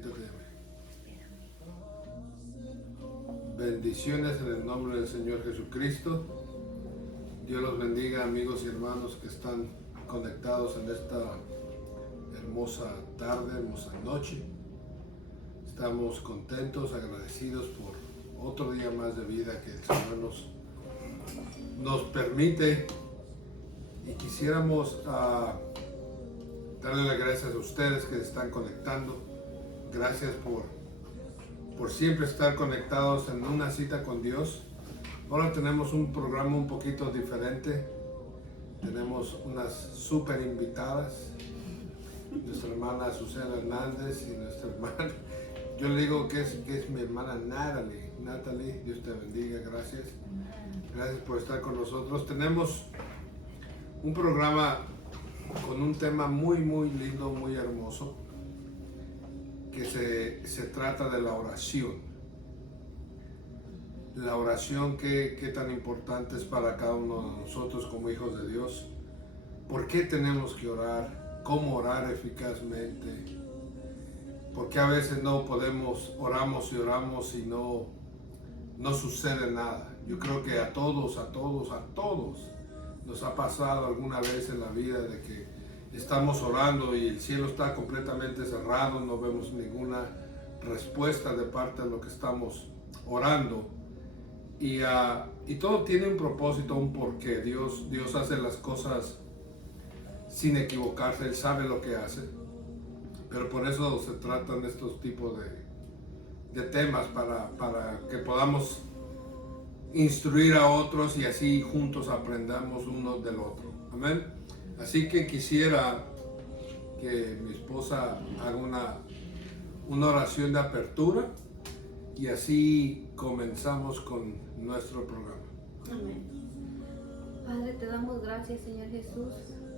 Siéntate. Bendiciones en el nombre del Señor Jesucristo. Dios los bendiga, amigos y hermanos que están conectados en esta hermosa tarde, hermosa noche. Estamos contentos, agradecidos por otro día más de vida que el Señor nos permite, y quisiéramos darle las gracias a ustedes que se están conectando. Gracias por siempre estar conectados en una cita con Dios. Ahora tenemos un programa un poquito diferente. Tenemos unas súper invitadas, nuestra hermana Susana Hernández y nuestra hermana, yo le digo que es mi hermana Natalie, Dios te bendiga, gracias. Gracias por estar con nosotros. Tenemos un programa con un tema muy lindo, muy hermoso, que se trata de la oración. La oración que tan importante es para cada uno de nosotros como hijos de Dios. ¿Por qué tenemos que orar? ¿Cómo orar eficazmente? Porque a veces no podemos, oramos y no sucede nada. Yo creo que a todos nos ha pasado alguna vez en la vida de que estamos orando y el cielo está completamente cerrado, no vemos ninguna respuesta de parte de lo que estamos orando. Y todo tiene un propósito, un porqué. Dios hace las cosas sin equivocarse, Él sabe lo que hace. Pero por eso se tratan estos tipos de temas, para que podamos instruir a otros y así juntos aprendamos uno del otro. Amén. Así que quisiera que mi esposa haga una oración de apertura y así comenzamos con nuestro programa. Amén. Padre, te damos gracias, Señor Jesús,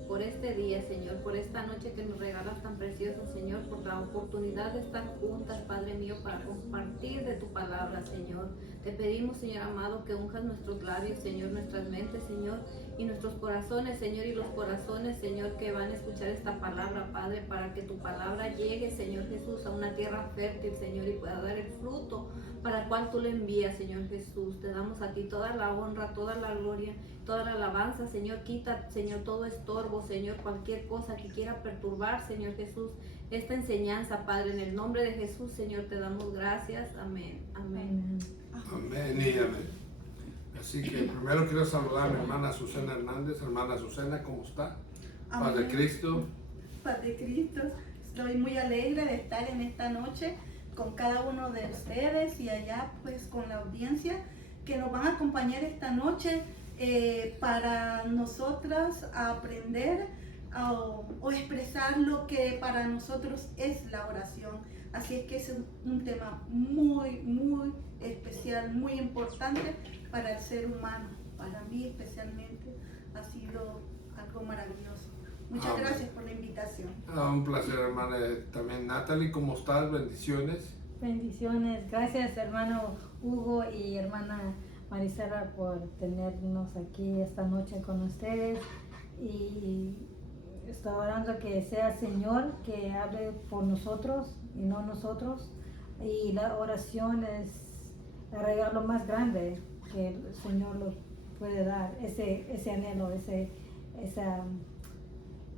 por este día, Señor, por esta noche que nos regalas tan preciosa, Señor, por la oportunidad de estar juntas, Padre mío, para compartir de tu palabra, Señor. Te pedimos, Señor amado, que unjas nuestros labios, Señor, nuestras mentes, Señor, y nuestros corazones, Señor, y los corazones, Señor, que van a escuchar esta palabra, Padre, para que tu palabra llegue, Señor Jesús, a una tierra fértil, Señor, y pueda dar el fruto para el cual tú le envías, Señor Jesús. Te damos a ti toda la honra, toda la gloria, toda la alabanza, Señor. Quita, Señor, todo estorbo, Señor, cualquier cosa que quiera perturbar, Señor Jesús, esta enseñanza, Padre, en el nombre de Jesús, Señor, te damos gracias. Amén. Amén. Amén y amén. Así que primero quiero saludar a mi hermana Susana Hernández. Hermana Susana, ¿cómo está? Paz de Cristo. Paz de Cristo. Estoy muy alegre de estar en esta noche con cada uno de ustedes y allá pues con la audiencia que nos van a acompañar esta noche para nosotras aprender o expresar lo que para nosotros es la oración. Así es que es un tema muy especial, muy importante para el ser humano. Para mí especialmente ha sido algo maravilloso. Muchas gracias por la invitación. Un placer, hermana. También Natalie, ¿cómo estás? Bendiciones. Bendiciones. Gracias, hermano Hugo y hermana Marisela, por tenernos aquí esta noche con ustedes. Y estoy orando que sea Señor que hable por nosotros y no nosotros. Y la oración es el regalo más grande que el Señor nos puede dar. Ese anhelo,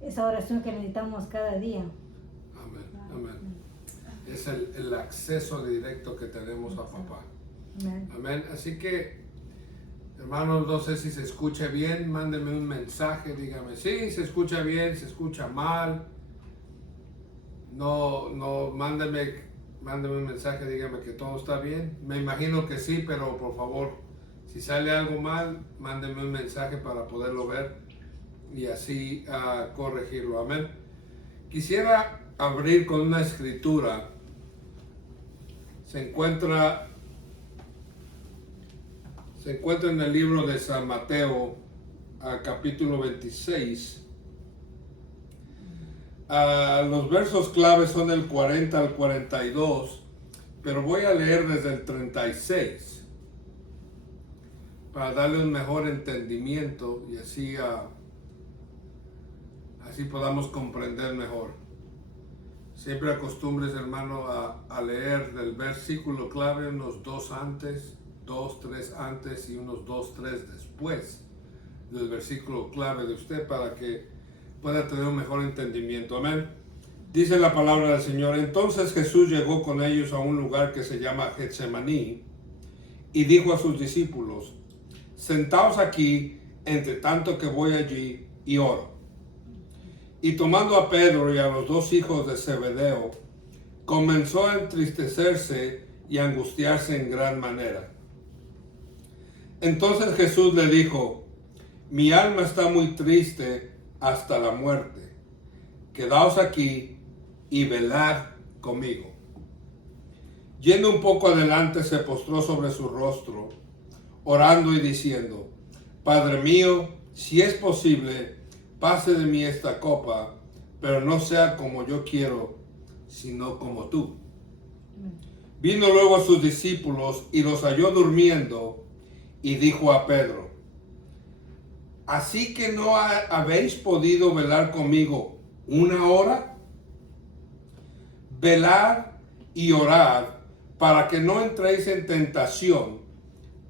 esa oración que necesitamos cada día. Amén, amén. Es el acceso directo que tenemos a papá. Amén. Amén. Así que, hermanos, no sé si se escucha bien, mándenme un mensaje, dígame, sí, se escucha bien, se escucha mal. No, mándenme un mensaje, dígame que todo está bien. Me imagino que sí, pero por favor, si sale algo mal, mándenme un mensaje para poderlo ver y así corregirlo. Amén. Quisiera abrir con una escritura. Se encuentra en el libro de San Mateo, capítulo 26. Los versos claves son el 40 al 42, pero voy a leer desde el 36 para darle un mejor entendimiento y así podamos comprender mejor. Siempre acostumbres, hermano, a leer del versículo clave unos 2 antes, 2, 3 antes y unos 2, 3 después del versículo clave de usted para que pueda tener un mejor entendimiento. Amén. Dice la palabra del Señor: entonces Jesús llegó con ellos a un lugar que se llama Getsemaní y dijo a sus discípulos: sentaos aquí entre tanto que voy allí y oro. Y tomando a Pedro y a los 2 hijos de Zebedeo, comenzó a entristecerse y a angustiarse en gran manera. Entonces Jesús le dijo: mi alma está muy triste hasta la muerte. Quedaos aquí y velad conmigo. Yendo un poco adelante, se postró sobre su rostro, orando y diciendo: Padre mío, si es posible, pase de mí esta copa, pero no sea como yo quiero, sino como tú. Vino luego a sus discípulos y los halló durmiendo, y dijo a Pedro: ¿así que no habéis podido velar conmigo 1 hora? Velad y orad para que no entréis en tentación.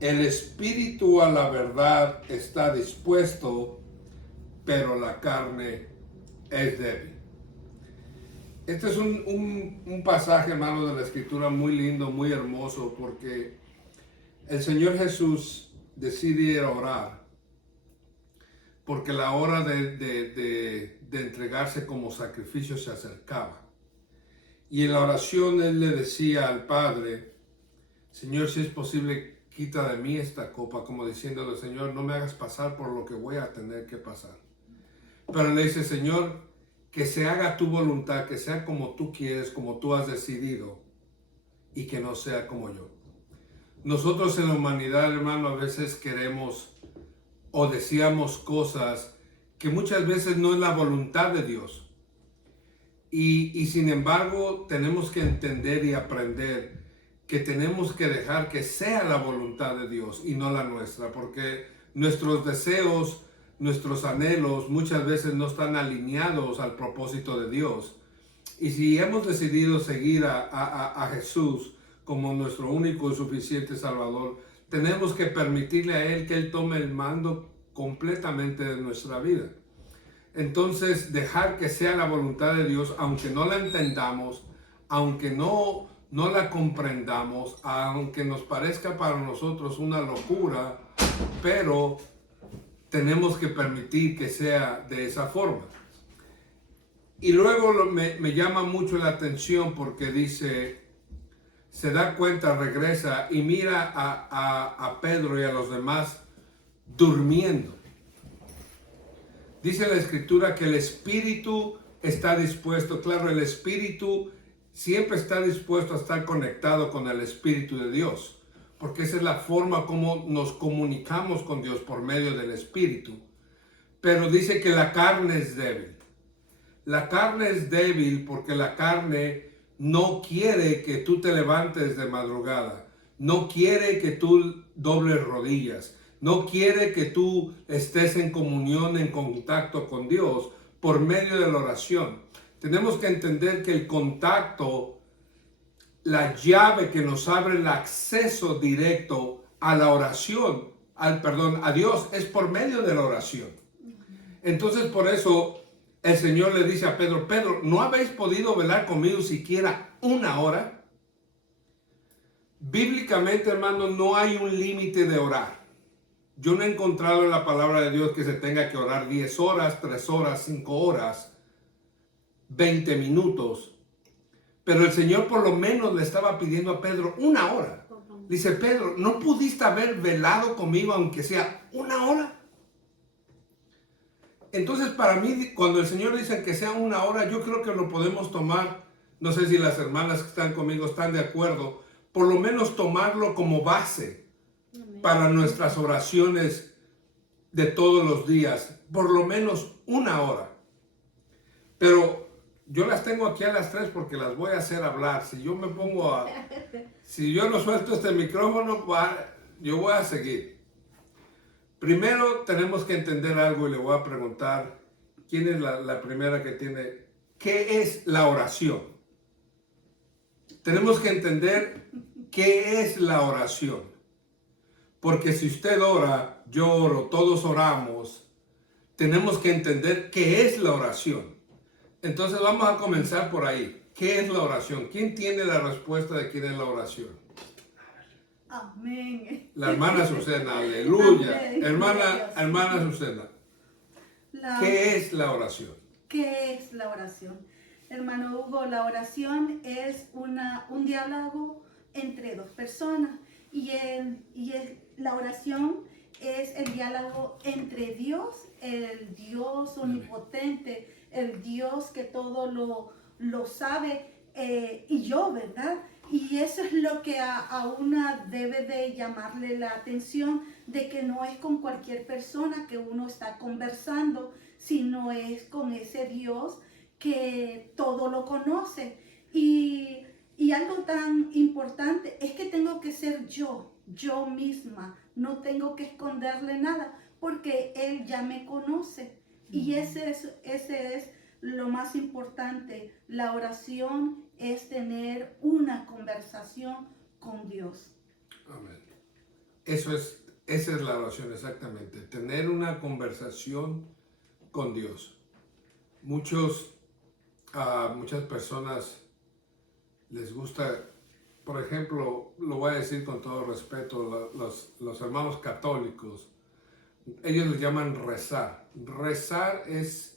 El espíritu a la verdad está dispuesto, pero la carne es débil. Este es un pasaje, hermano, de la Escritura muy lindo, muy hermoso, porque el Señor Jesús decide orar, porque la hora de entregarse como sacrificio se acercaba. Y en la oración Él le decía al Padre: Señor, si es posible, quita de mí esta copa, como diciéndole: Señor, no me hagas pasar por lo que voy a tener que pasar. Pero le dice: Señor, que se haga tu voluntad, que sea como tú quieres, como tú has decidido, y que no sea como yo. Nosotros en la humanidad, hermano, a veces queremos o deseamos cosas que muchas veces no es la voluntad de Dios. Y sin embargo, tenemos que entender y aprender que tenemos que dejar que sea la voluntad de Dios y no la nuestra, porque nuestros deseos, nuestros anhelos muchas veces no están alineados al propósito de Dios. Y si hemos decidido seguir a Jesús como nuestro único y suficiente Salvador, tenemos que permitirle a Él que Él tome el mando completamente de nuestra vida. Entonces, dejar que sea la voluntad de Dios, aunque no la entendamos, aunque no la comprendamos, aunque nos parezca para nosotros una locura, pero tenemos que permitir que sea de esa forma. Y luego me llama mucho la atención porque dice, se da cuenta, regresa y mira a Pedro y a los demás durmiendo. Dice la Escritura que el espíritu está dispuesto. Claro, el espíritu siempre está dispuesto a estar conectado con el Espíritu de Dios, porque esa es la forma como nos comunicamos con Dios, por medio del Espíritu. Pero dice que la carne es débil. La carne es débil porque la carne no quiere que tú te levantes de madrugada, no quiere que tú dobles rodillas, no quiere que tú estés en comunión, en contacto con Dios por medio de la oración. Tenemos que entender que el contacto, la llave que nos abre el acceso directo a la oración, a Dios, es por medio de la oración. Entonces, por eso el Señor le dice a Pedro: Pedro, ¿no habéis podido velar conmigo siquiera 1 hora? Bíblicamente, hermano, no hay un límite de orar. Yo no he encontrado en la palabra de Dios que se tenga que orar 10 horas, 3 horas, 5 horas, 20 minutos. Pero el Señor por lo menos le estaba pidiendo a Pedro 1 hora. Dice: Pedro, ¿no pudiste haber velado conmigo aunque sea 1 hora? Entonces, para mí, cuando el Señor dice que sea 1 hora, yo creo que lo podemos tomar, no sé si las hermanas que están conmigo están de acuerdo, por lo menos tomarlo como base para nuestras oraciones de todos los días, por lo menos 1 hora. Pero yo las tengo aquí a las 3 porque las voy a hacer hablar. Si yo me pongo si yo no suelto este micrófono, yo voy a seguir. Primero tenemos que entender algo y le voy a preguntar, ¿quién es la primera que tiene? ¿Qué es la oración? Tenemos que entender qué es la oración. Porque si usted ora, yo oro, todos oramos, tenemos que entender qué es la oración. Entonces vamos a comenzar por ahí. ¿Qué es la oración? ¿Quién tiene la respuesta de quién es la oración? Amén. La hermana Susana, aleluya. Amén. Hermana Susana, ¿qué es la oración? ¿Qué es la oración? Hermano Hugo, la oración es un diálogo entre dos personas la oración es el diálogo entre Dios, el Dios omnipotente, el Dios que todo lo sabe, y yo, ¿verdad? Y eso es lo que a una debe de llamarle la atención, de que no es con cualquier persona que uno está conversando, sino es con ese Dios que todo lo conoce. Y algo tan importante es que tengo que ser yo misma, no tengo que esconderle nada, porque Él ya me conoce. Y ese es lo más importante. La oración es tener una conversación con Dios. Amén. Esa es la oración, exactamente. Tener una conversación con Dios. Muchas personas les gusta, por ejemplo, lo voy a decir con todo respeto, los hermanos católicos, ellos le llaman rezar. Rezar es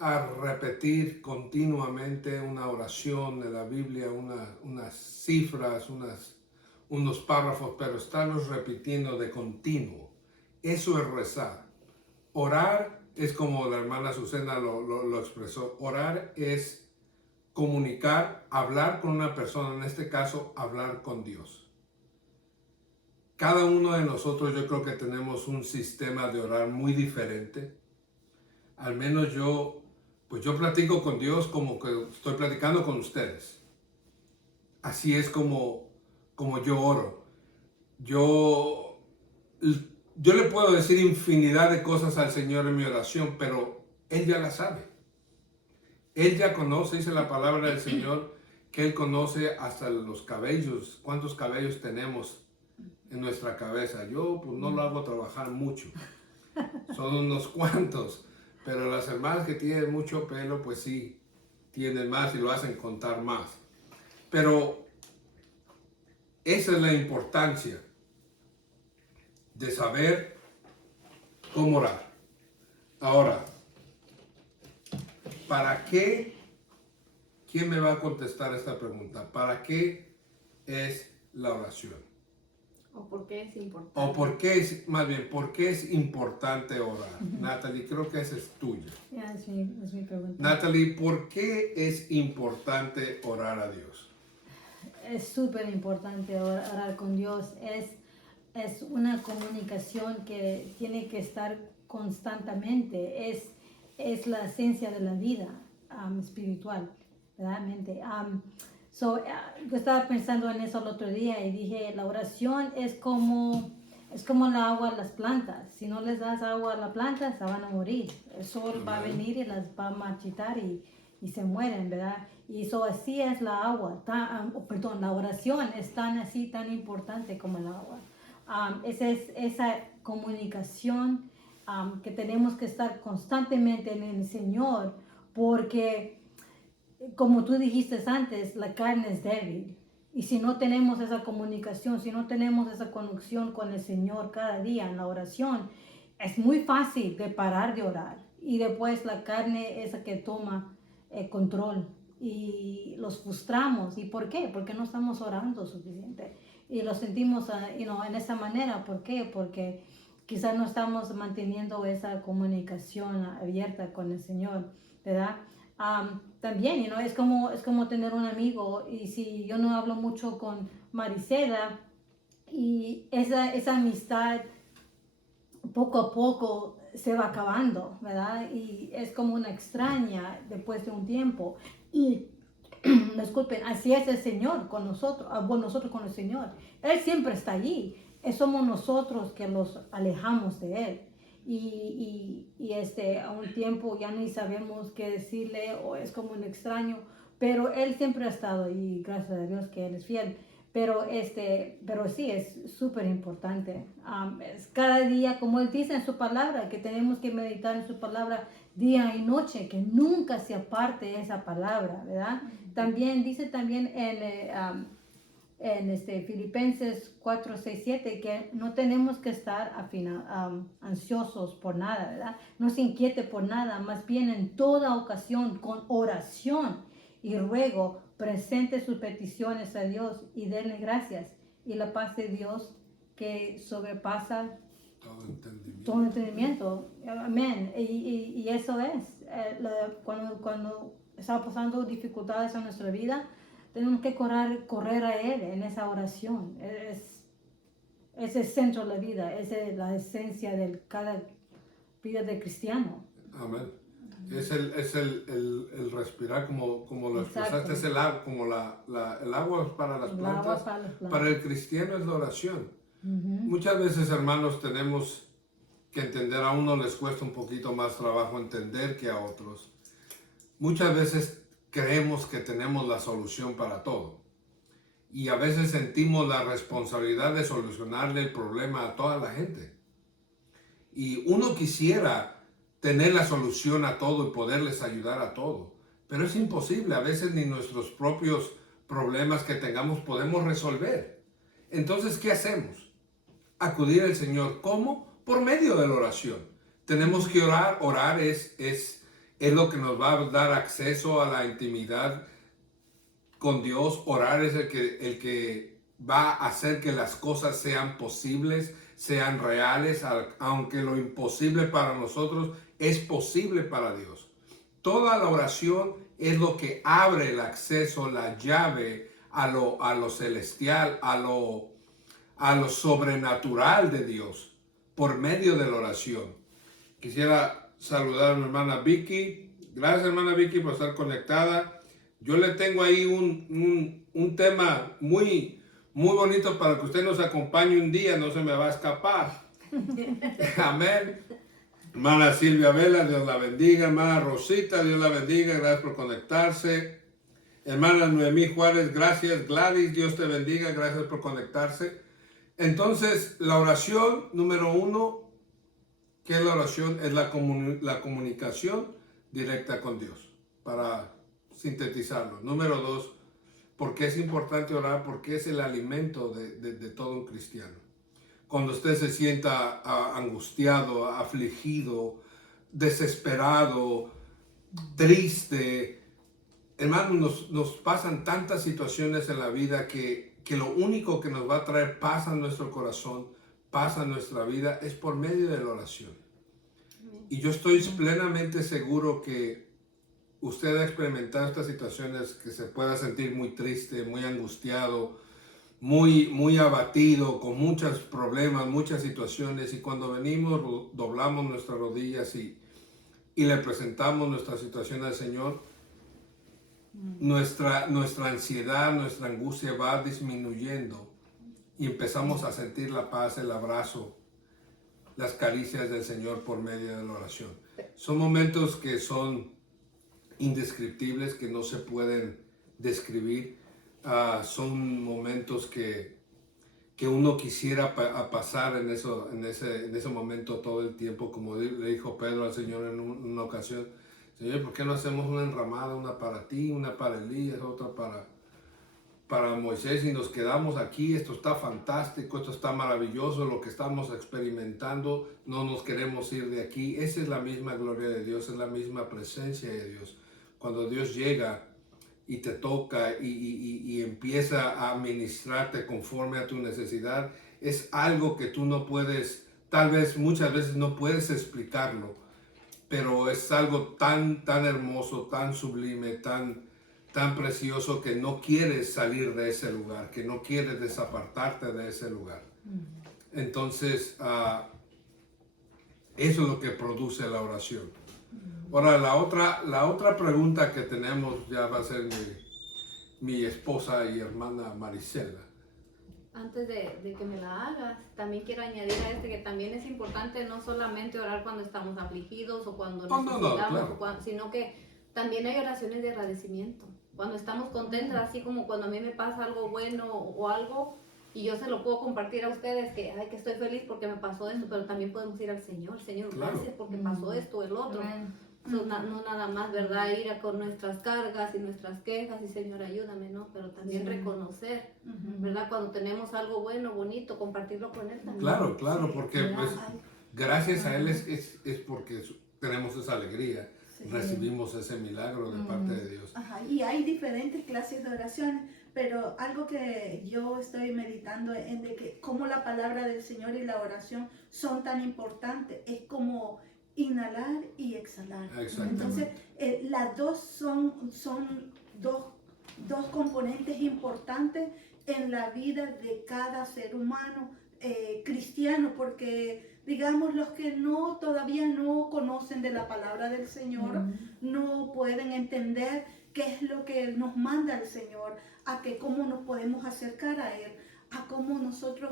a repetir continuamente una oración de la Biblia, unas cifras, unos párrafos, pero estarlos repitiendo de continuo. Eso es rezar. Orar es como la hermana Susana lo expresó. Orar es comunicar, hablar con una persona, en este caso, hablar con Dios. Cada uno de nosotros yo creo que tenemos un sistema de orar muy diferente. Al menos yo platico con Dios como que estoy platicando con ustedes. Así es como yo oro. Yo le puedo decir infinidad de cosas al Señor en mi oración, pero Él ya la sabe. Él ya conoce, dice la palabra del Señor, que Él conoce hasta los cabellos, cuántos cabellos tenemos en nuestra cabeza. Yo pues no lo hago trabajar mucho, son unos cuantos, pero las hermanas que tienen mucho pelo, pues sí, tienen más y lo hacen contar más. Pero esa es la importancia de saber cómo orar. Ahora, ¿para qué? ¿Quién me va a contestar esta pregunta? ¿Para qué es la oración? ¿O por qué es importante? O por qué es, más bien, ¿por qué es importante orar? Natalie, creo que esa es tuya. Es mi pregunta. Natalie, ¿por qué es importante orar a Dios? Es súper importante orar con Dios. Es una comunicación que tiene que estar constantemente. Es la esencia de la vida espiritual, realmente. Yo estaba pensando en eso el otro día y dije, la oración es como el agua a las plantas. Si no les das agua a las plantas, se van a morir. El sol va a venir y las va a marchitar y se mueren, ¿verdad? Y así es la agua, la oración es tan importante como el agua. Esa comunicación que tenemos que estar constantemente en el Señor, porque como tú dijiste antes, la carne es débil. Y si no tenemos esa comunicación, si no tenemos esa conexión con el Señor cada día en la oración, es muy fácil de parar de orar. Y después la carne es la que toma control y los frustramos. ¿Y por qué? Porque no estamos orando suficiente. Y lo sentimos en esa manera. ¿Por qué? Porque quizás no estamos manteniendo esa comunicación abierta con el Señor, ¿verdad? También, es como tener un amigo, y si yo no hablo mucho con Marisela, y esa amistad poco a poco se va acabando, ¿verdad? Y es como una extraña después de un tiempo. Y disculpen, así es el Señor con nosotros, nosotros con el Señor. Él siempre está allí. Somos nosotros que los alejamos de Él. Y a un tiempo ya ni sabemos qué decirle, o es como un extraño, pero Él siempre ha estado y gracias a Dios que Él es fiel. Pero sí, es súper importante. Es cada día, como Él dice en su palabra, que tenemos que meditar en su palabra día y noche, que nunca se aparte esa palabra, ¿verdad? También dice también en Filipenses 4, 6, 7, que no tenemos que estar ansiosos por nada, ¿verdad? No se inquiete por nada, más bien en toda ocasión, con oración y ruego, presente sus peticiones a Dios y denle gracias. Y la paz de Dios que sobrepasa todo entendimiento. Amén. Y eso es. Cuando estamos pasando dificultades en nuestra vida, tenemos que correr a Él en esa oración. Es el centro de la vida, es la esencia de cada vida de cristiano. Amén. Es el respirar, como lo expresaste, es el agua, como el agua para las plantas. Para el cristiano es la oración. Muchas veces, hermanos, tenemos que entender, a uno les cuesta un poquito más trabajo entender que a otros. Muchas veces creemos que tenemos la solución para todo. Y a veces sentimos la responsabilidad de solucionarle el problema a toda la gente. Y uno quisiera tener la solución a todo y poderles ayudar a todo. Pero es imposible, a veces ni nuestros propios problemas que tengamos podemos resolver. Entonces, ¿qué hacemos? Acudir al Señor. ¿Cómo? Por medio de la oración. Tenemos que orar. Orar es lo que nos va a dar acceso a la intimidad con Dios. Orar es el que va a hacer que las cosas sean posibles, sean reales, aunque lo imposible para nosotros es posible para Dios. Toda la oración es lo que abre el acceso, la llave a lo celestial, a lo sobrenatural de Dios, por medio de la oración. Quisiera saludar a mi hermana Vicky. Gracias, hermana Vicky, por estar conectada. Yo le tengo ahí un tema muy, muy bonito para que usted nos acompañe un día, no se me va a escapar. Amén. Hermana Silvia Vela, Dios la bendiga. Hermana Rosita, Dios la bendiga, gracias por conectarse. Hermana Noemí Juárez, gracias. Gladys, Dios te bendiga, gracias por conectarse. Entonces, la oración número 1, ¿qué es la oración? Es la comunicación directa con Dios, para sintetizarlo. Número 2, ¿por qué es importante orar? Porque es el alimento de todo un cristiano. Cuando usted se sienta angustiado, afligido, desesperado, triste, hermanos, nos pasan tantas situaciones en la vida que lo único que nos va a traer paz a nuestro corazón, paz a nuestra vida, es por medio de la oración. Y yo estoy plenamente seguro que usted ha experimentado estas situaciones, que se pueda sentir muy triste, muy angustiado, muy abatido, con muchos problemas, muchas situaciones, y cuando venimos doblamos nuestras rodillas y le presentamos nuestra situación al Señor, nuestra ansiedad, nuestra angustia va disminuyendo y empezamos a sentir la paz, el abrazo, las caricias del Señor por medio de la oración. Son momentos que son indescriptibles, que no se pueden describir. Son momentos que uno quisiera pasar en ese momento todo el tiempo, como le dijo Pedro al Señor en una ocasión: Señor, ¿por qué no hacemos una enramada, una para ti, una para Elías, otra para Moisés, y nos quedamos aquí? Esto está fantástico, esto está maravilloso, lo que estamos experimentando, no nos queremos ir de aquí. Esa es la misma gloria de Dios, es la misma presencia de Dios. Cuando Dios llega y te toca y empieza a ministrarte conforme a tu necesidad, es algo que tú no puedes, tal vez muchas veces no puedes explicarlo, pero es algo tan hermoso, tan sublime, tan precioso, que no quieres salir de ese lugar, que no quieres desapartarte de ese lugar. Entonces, eso es lo que produce la oración. Ahora, la otra pregunta que tenemos ya va a ser mi esposa y hermana Marisela. Antes de que me la hagas, también quiero añadir a que también es importante no solamente orar cuando estamos afligidos o cuando necesitamos, claro. sino que también hay oraciones de agradecimiento. cuando estamos contentas, así como cuando a mí me pasa algo bueno o algo, y yo se lo puedo compartir a ustedes, que, ay, que estoy feliz porque me pasó esto, pero también podemos ir al Señor, Señor, Claro. gracias porque pasó esto, el otro. Amén. No, no nada más, ¿verdad? Ir con nuestras cargas y nuestras quejas y Señor, ayúdame, ¿no? Pero también Sí. reconocer, ¿verdad? Cuando tenemos algo bueno, bonito, compartirlo con Él también. Claro, claro, Sí, porque claro. pues gracias a Él es porque tenemos esa alegría, Sí. recibimos ese milagro de parte de Dios. Ajá, y hay diferentes clases de oraciones, pero algo que yo estoy meditando en de que cómo la palabra del Señor y la oración son tan importantes, es como inhalar y exhalar. Exactamente. Entonces, las dos son dos componentes importantes en la vida de cada ser humano cristiano, porque digamos los que todavía no conocen de la palabra del Señor, no pueden entender qué es lo que nos manda el Señor, a que cómo nos podemos acercar a Él, a cómo nosotros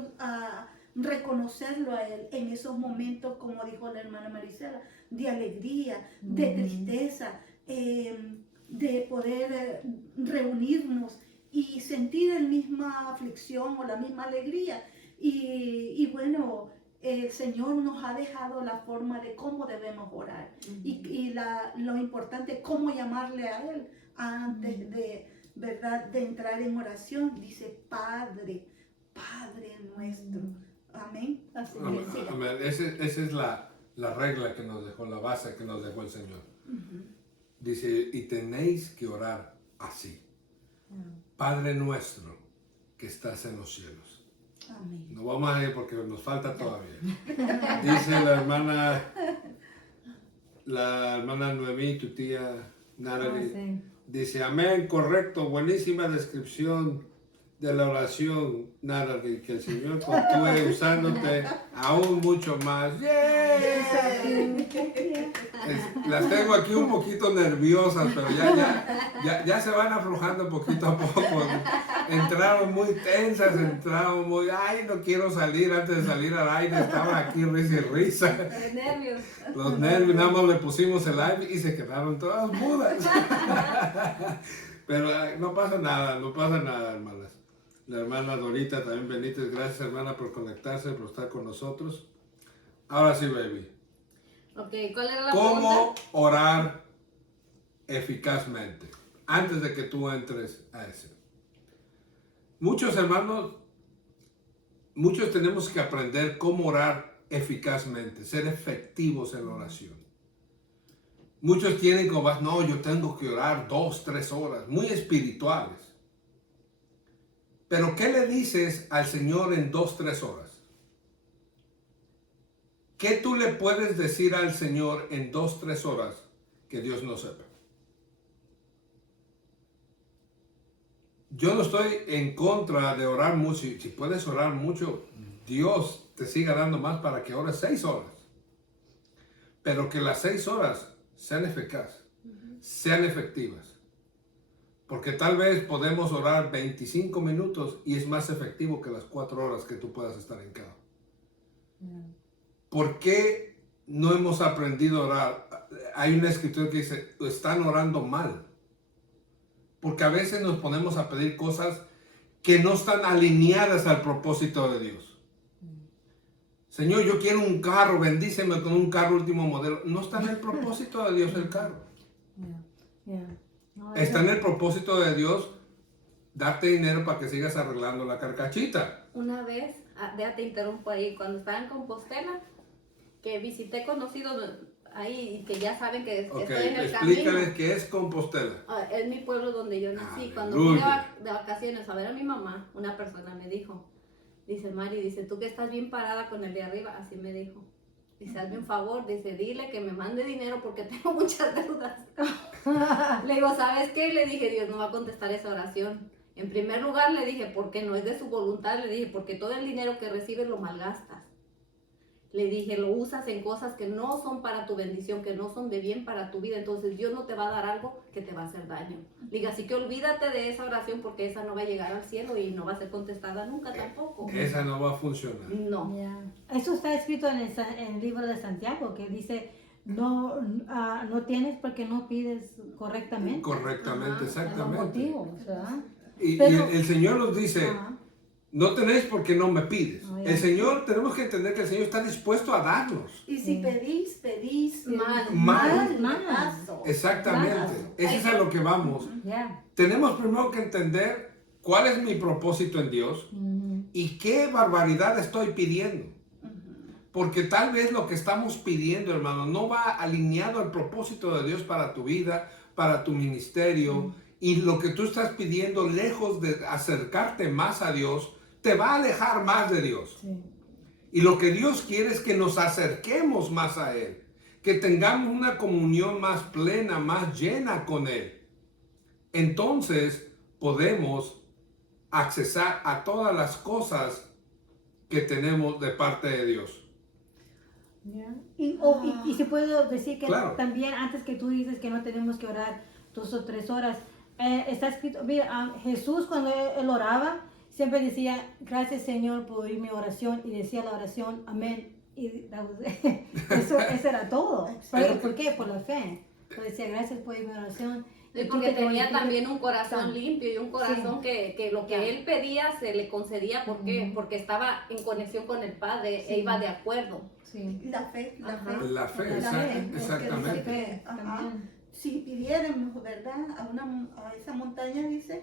reconocerlo a Él en esos momentos, como dijo la hermana Marisela, de alegría, de tristeza, de poder reunirnos y sentir la misma aflicción o la misma alegría. Y bueno, el Señor nos ha dejado la forma de cómo debemos orar y lo importante es cómo llamarle a Él antes ¿verdad? De entrar en oración. Dice Padre, Padre nuestro. Amén. Así que sí. Amén. Esa es la regla que nos dejó, la base que nos dejó el Señor. Dice, y tenéis que orar así. Padre nuestro que estás en los cielos. Amén. No vamos a ir porque nos falta todavía. Dice la hermana Noemí, tu tía Natalie, Sí. dice, amén, correcto, buenísima descripción de la oración, Natalie, que el Señor continúe usándote aún mucho más. ¡Yay! Las tengo aquí un poquito nerviosas, pero ya se van aflojando poquito a poco. Entraron muy tensas, entraron muy, ay, no quiero salir. Antes de salir al aire estaban aquí risa y risa. Los nervios. Los nervios, nada más le pusimos el aire y se quedaron todas mudas. Pero no pasa nada, hermanas. La hermana Dorita también, Benítez, gracias hermana por conectarse, por estar con nosotros. Ahora sí, baby. Ok, ¿cuál era la ¿Cómo pregunta? orar eficazmente? Antes de que tú entres a ese. Muchos hermanos, muchos tenemos que aprender cómo orar eficazmente, ser efectivos en la oración. Muchos tienen como, no, yo tengo que orar 2, 3 horas, muy espirituales. Pero ¿qué le dices al Señor en 2, 3 horas? ¿Qué tú le puedes decir al Señor en 2, 3 horas que Dios no sepa? Yo no estoy en contra de orar mucho. Si puedes orar mucho, Dios te siga dando más para que ores 6 horas. Pero que las 6 horas sean eficaces, sean efectivas. Porque tal vez podemos orar 25 minutos y es más efectivo que las 4 horas que tú puedas estar en cada. ¿Por qué no hemos aprendido a orar? Hay una escritura que dice, están orando mal. Porque a veces nos ponemos a pedir cosas que no están alineadas al propósito de Dios. Señor, yo quiero un carro, bendíceme con un carro último modelo. No está en el propósito de Dios el carro. No, Está en el propósito de Dios darte dinero para que sigas arreglando la carcachita. Una vez, ya te interrumpo ahí, cuando estaba en Compostela, que visité conocidos ahí y que ya saben que estoy en el Explícales camino. qué es Compostela. Es mi pueblo donde yo nací. Cuando Aleluya. fui de vacaciones a ver a mi mamá, una persona me dijo, dice Mari, dice, tú que estás bien parada con el de arriba, así me dijo. Dice, hazme un favor, dice, dile que me mande dinero porque tengo muchas deudas. Le digo, ¿sabes qué? Le dije, Dios no va a contestar esa oración. En primer lugar le dije, porque no es de su voluntad, le dije, porque todo el dinero que recibes lo malgastas. Le dije, lo usas en cosas que no son para tu bendición, que no son de bien para tu vida. Entonces Dios no te va a dar algo que te va a hacer daño. Le dije, así que olvídate de esa oración porque esa no va a llegar al cielo y no va a ser contestada nunca tampoco. Esa no va a funcionar. No. Eso está escrito en el libro de Santiago, que dice, no tienes porque no pides correctamente. Correctamente, Ajá. exactamente. Los motivos, ¿verdad? Y Pero- el Señor nos dice, Ajá. no tenéis porque no me pides. Ah, ya. El Señor, tenemos que entender que el Señor está dispuesto a darnos. Y si Sí. pedís Mal. Mal. repaso. Exactamente. Claro. Ese es a lo que vamos. Ya. Tenemos primero que entender cuál es mi propósito en Dios Ujú. y qué barbaridad estoy pidiendo. Porque tal vez lo que estamos pidiendo, hermano, no va alineado al propósito de Dios para tu vida, para tu ministerio. Y lo que tú estás pidiendo, lejos de acercarte más a Dios, te va a alejar más de Dios. Sí. Y lo que Dios quiere es que nos acerquemos más a Él, que tengamos una comunión más plena, más llena con Él. Entonces podemos accesar a todas las cosas que tenemos de parte de Dios. Ya. Y se puede decir que Claro. también antes que tú dices que no tenemos que orar 2 o 3 horas, está escrito, mira, Jesús cuando él oraba, siempre decía, gracias Señor por oír mi oración, y decía la oración, amén. Y eso era todo. ¿Por qué? Por la fe. Pues decía, gracias por oír mi oración. Sí, Y tú porque te tenía convertiste- también un corazón Sí. limpio y un corazón Sí. que lo que Ya. él pedía se le concedía. ¿Por qué? Ujú. Porque estaba en conexión con el Padre Sí. e iba de acuerdo. Sí. La fe, la Ajá. fe. La fe, La exact- fe, exactamente. porque dice que, ajá, También. si pidiéramos, ¿verdad? A esa montaña, dice,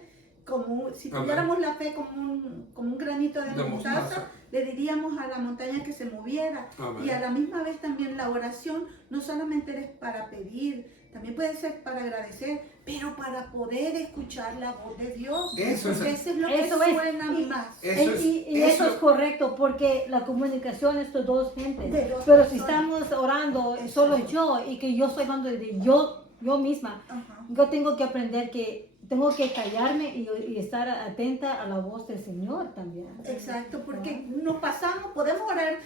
si Amén. tuviéramos la fe como un granito de De mostaza, mostaza. le diríamos a la montaña que se moviera. Amén. Y a la misma vez también la oración no solamente es para pedir, también puede ser para agradecer, pero para poder escuchar la voz de Dios. Eso es- Porque eso es lo que Eso es. suena Y- más. Eso es- Y eso eso- es correcto porque la comunicación es de dos gentes. De dos Pero si personas. estamos orando Exacto. solo yo y que yo estoy hablando de yo misma, Ajá. yo tengo que aprender que tengo que callarme y estar atenta a la voz del Señor también. Exacto, porque nos pasamos, podemos orar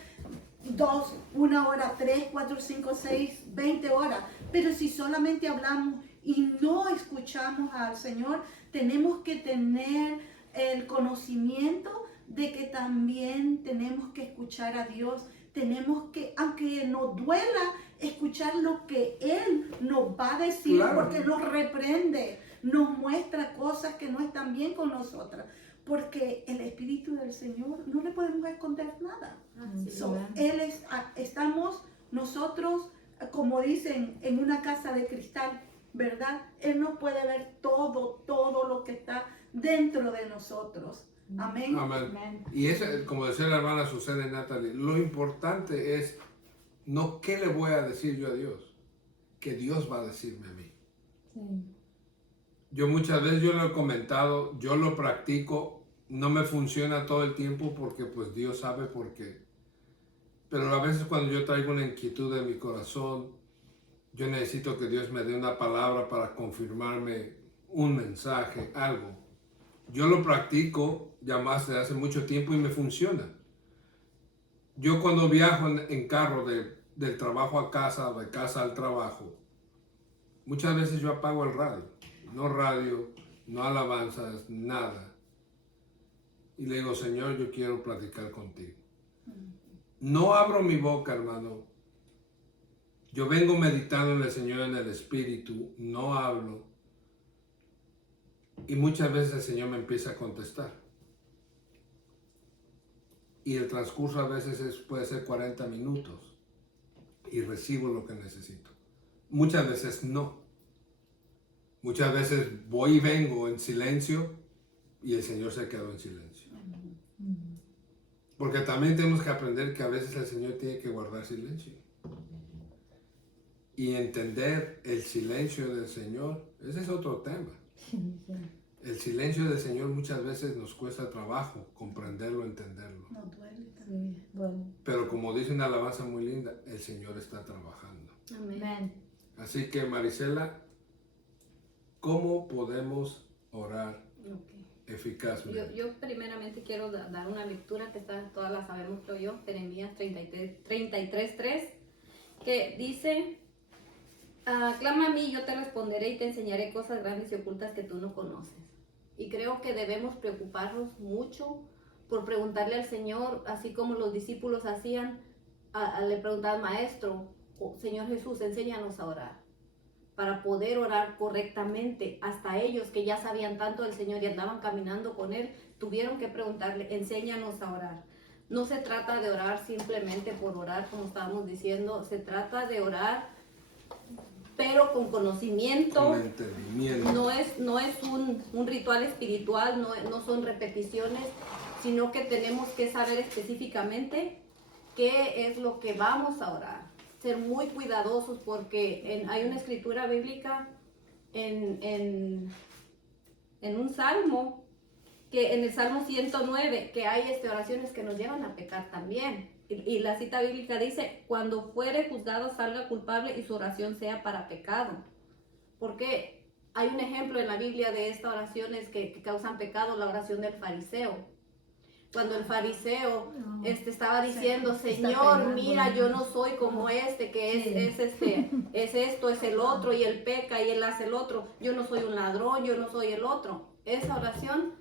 2, 1 hora, 3, 4, 5, 6, 20 horas, pero si solamente hablamos y no escuchamos al Señor, tenemos que tener el conocimiento de que también tenemos que escuchar a Dios, tenemos que, aunque nos duela, escuchar lo que Él nos va a decir, Claro. porque nos reprende, nos muestra cosas que no están bien con nosotras. Porque el Espíritu del Señor no le podemos esconder nada. Así So, es. estamos nosotros, como dicen, en una casa de cristal, ¿verdad? Él nos puede ver todo lo que está dentro de nosotros. Amén. Amén. Amén. Y eso, como decía la hermana Susana y Natalie, lo importante es no qué le voy a decir yo a Dios, que Dios va a decirme a mí. Sí. Yo muchas veces, yo lo he comentado, yo lo practico, no me funciona todo el tiempo porque pues Dios sabe por qué. Pero a veces cuando yo traigo una inquietud en mi corazón, yo necesito que Dios me dé una palabra para confirmarme un mensaje, algo. Yo lo practico ya más de hace mucho tiempo y me funciona. Yo cuando viajo en carro del trabajo a casa o de casa al trabajo, muchas veces yo apago el radio, no alabanzas, nada. Y le digo, Señor, yo quiero platicar contigo. No abro mi boca, hermano. Yo vengo meditando en el Señor en el Espíritu, no hablo. Y muchas veces el Señor me empieza a contestar. Y el transcurso a veces puede ser 40 minutos. Y recibo lo que necesito. Muchas veces no. Muchas veces voy y vengo en silencio y el Señor se quedó en silencio. Porque también tenemos que aprender que a veces el Señor tiene que guardar silencio. Y entender el silencio del Señor, ese es otro tema. El silencio del Señor muchas veces nos cuesta trabajo comprenderlo, entenderlo. Nos duele también. Sí, bueno. Pero como dice una alabanza muy linda, el Señor está trabajando. Amén. Amén. Así que Marisela, ¿cómo podemos orar Ok. eficazmente? Yo primeramente quiero dar una lectura que todas la sabemos, creo yo, Jeremías 33:3, que dice, clama a mí, yo te responderé y te enseñaré cosas grandes y ocultas que tú no conoces. Y creo que debemos preocuparnos mucho por preguntarle al Señor, así como los discípulos hacían, le preguntaban, maestro, oh, Señor Jesús, enséñanos a orar, para poder orar correctamente. Hasta ellos que ya sabían tanto del Señor y andaban caminando con Él, tuvieron que preguntarle, enséñanos a orar. No se trata de orar simplemente por orar, como estábamos diciendo, se trata de orar, pero con conocimiento. Con entendimiento. No es un ritual espiritual, no son repeticiones, sino que tenemos que saber específicamente qué es lo que vamos a orar. Ser muy cuidadosos porque hay una escritura bíblica en un salmo, que en el Salmo 109, que hay oraciones que nos llevan a pecar también. Y la cita bíblica dice, cuando fuere juzgado salga culpable y su oración sea para pecado. Porque hay un ejemplo en la Biblia de estas oraciones que causan pecado, la oración del fariseo. Cuando el fariseo estaba diciendo, Señor, mira, yo no soy como que es esto, es el otro, y él peca y él hace el otro. Yo no soy un ladrón, yo no soy el otro. Esa oración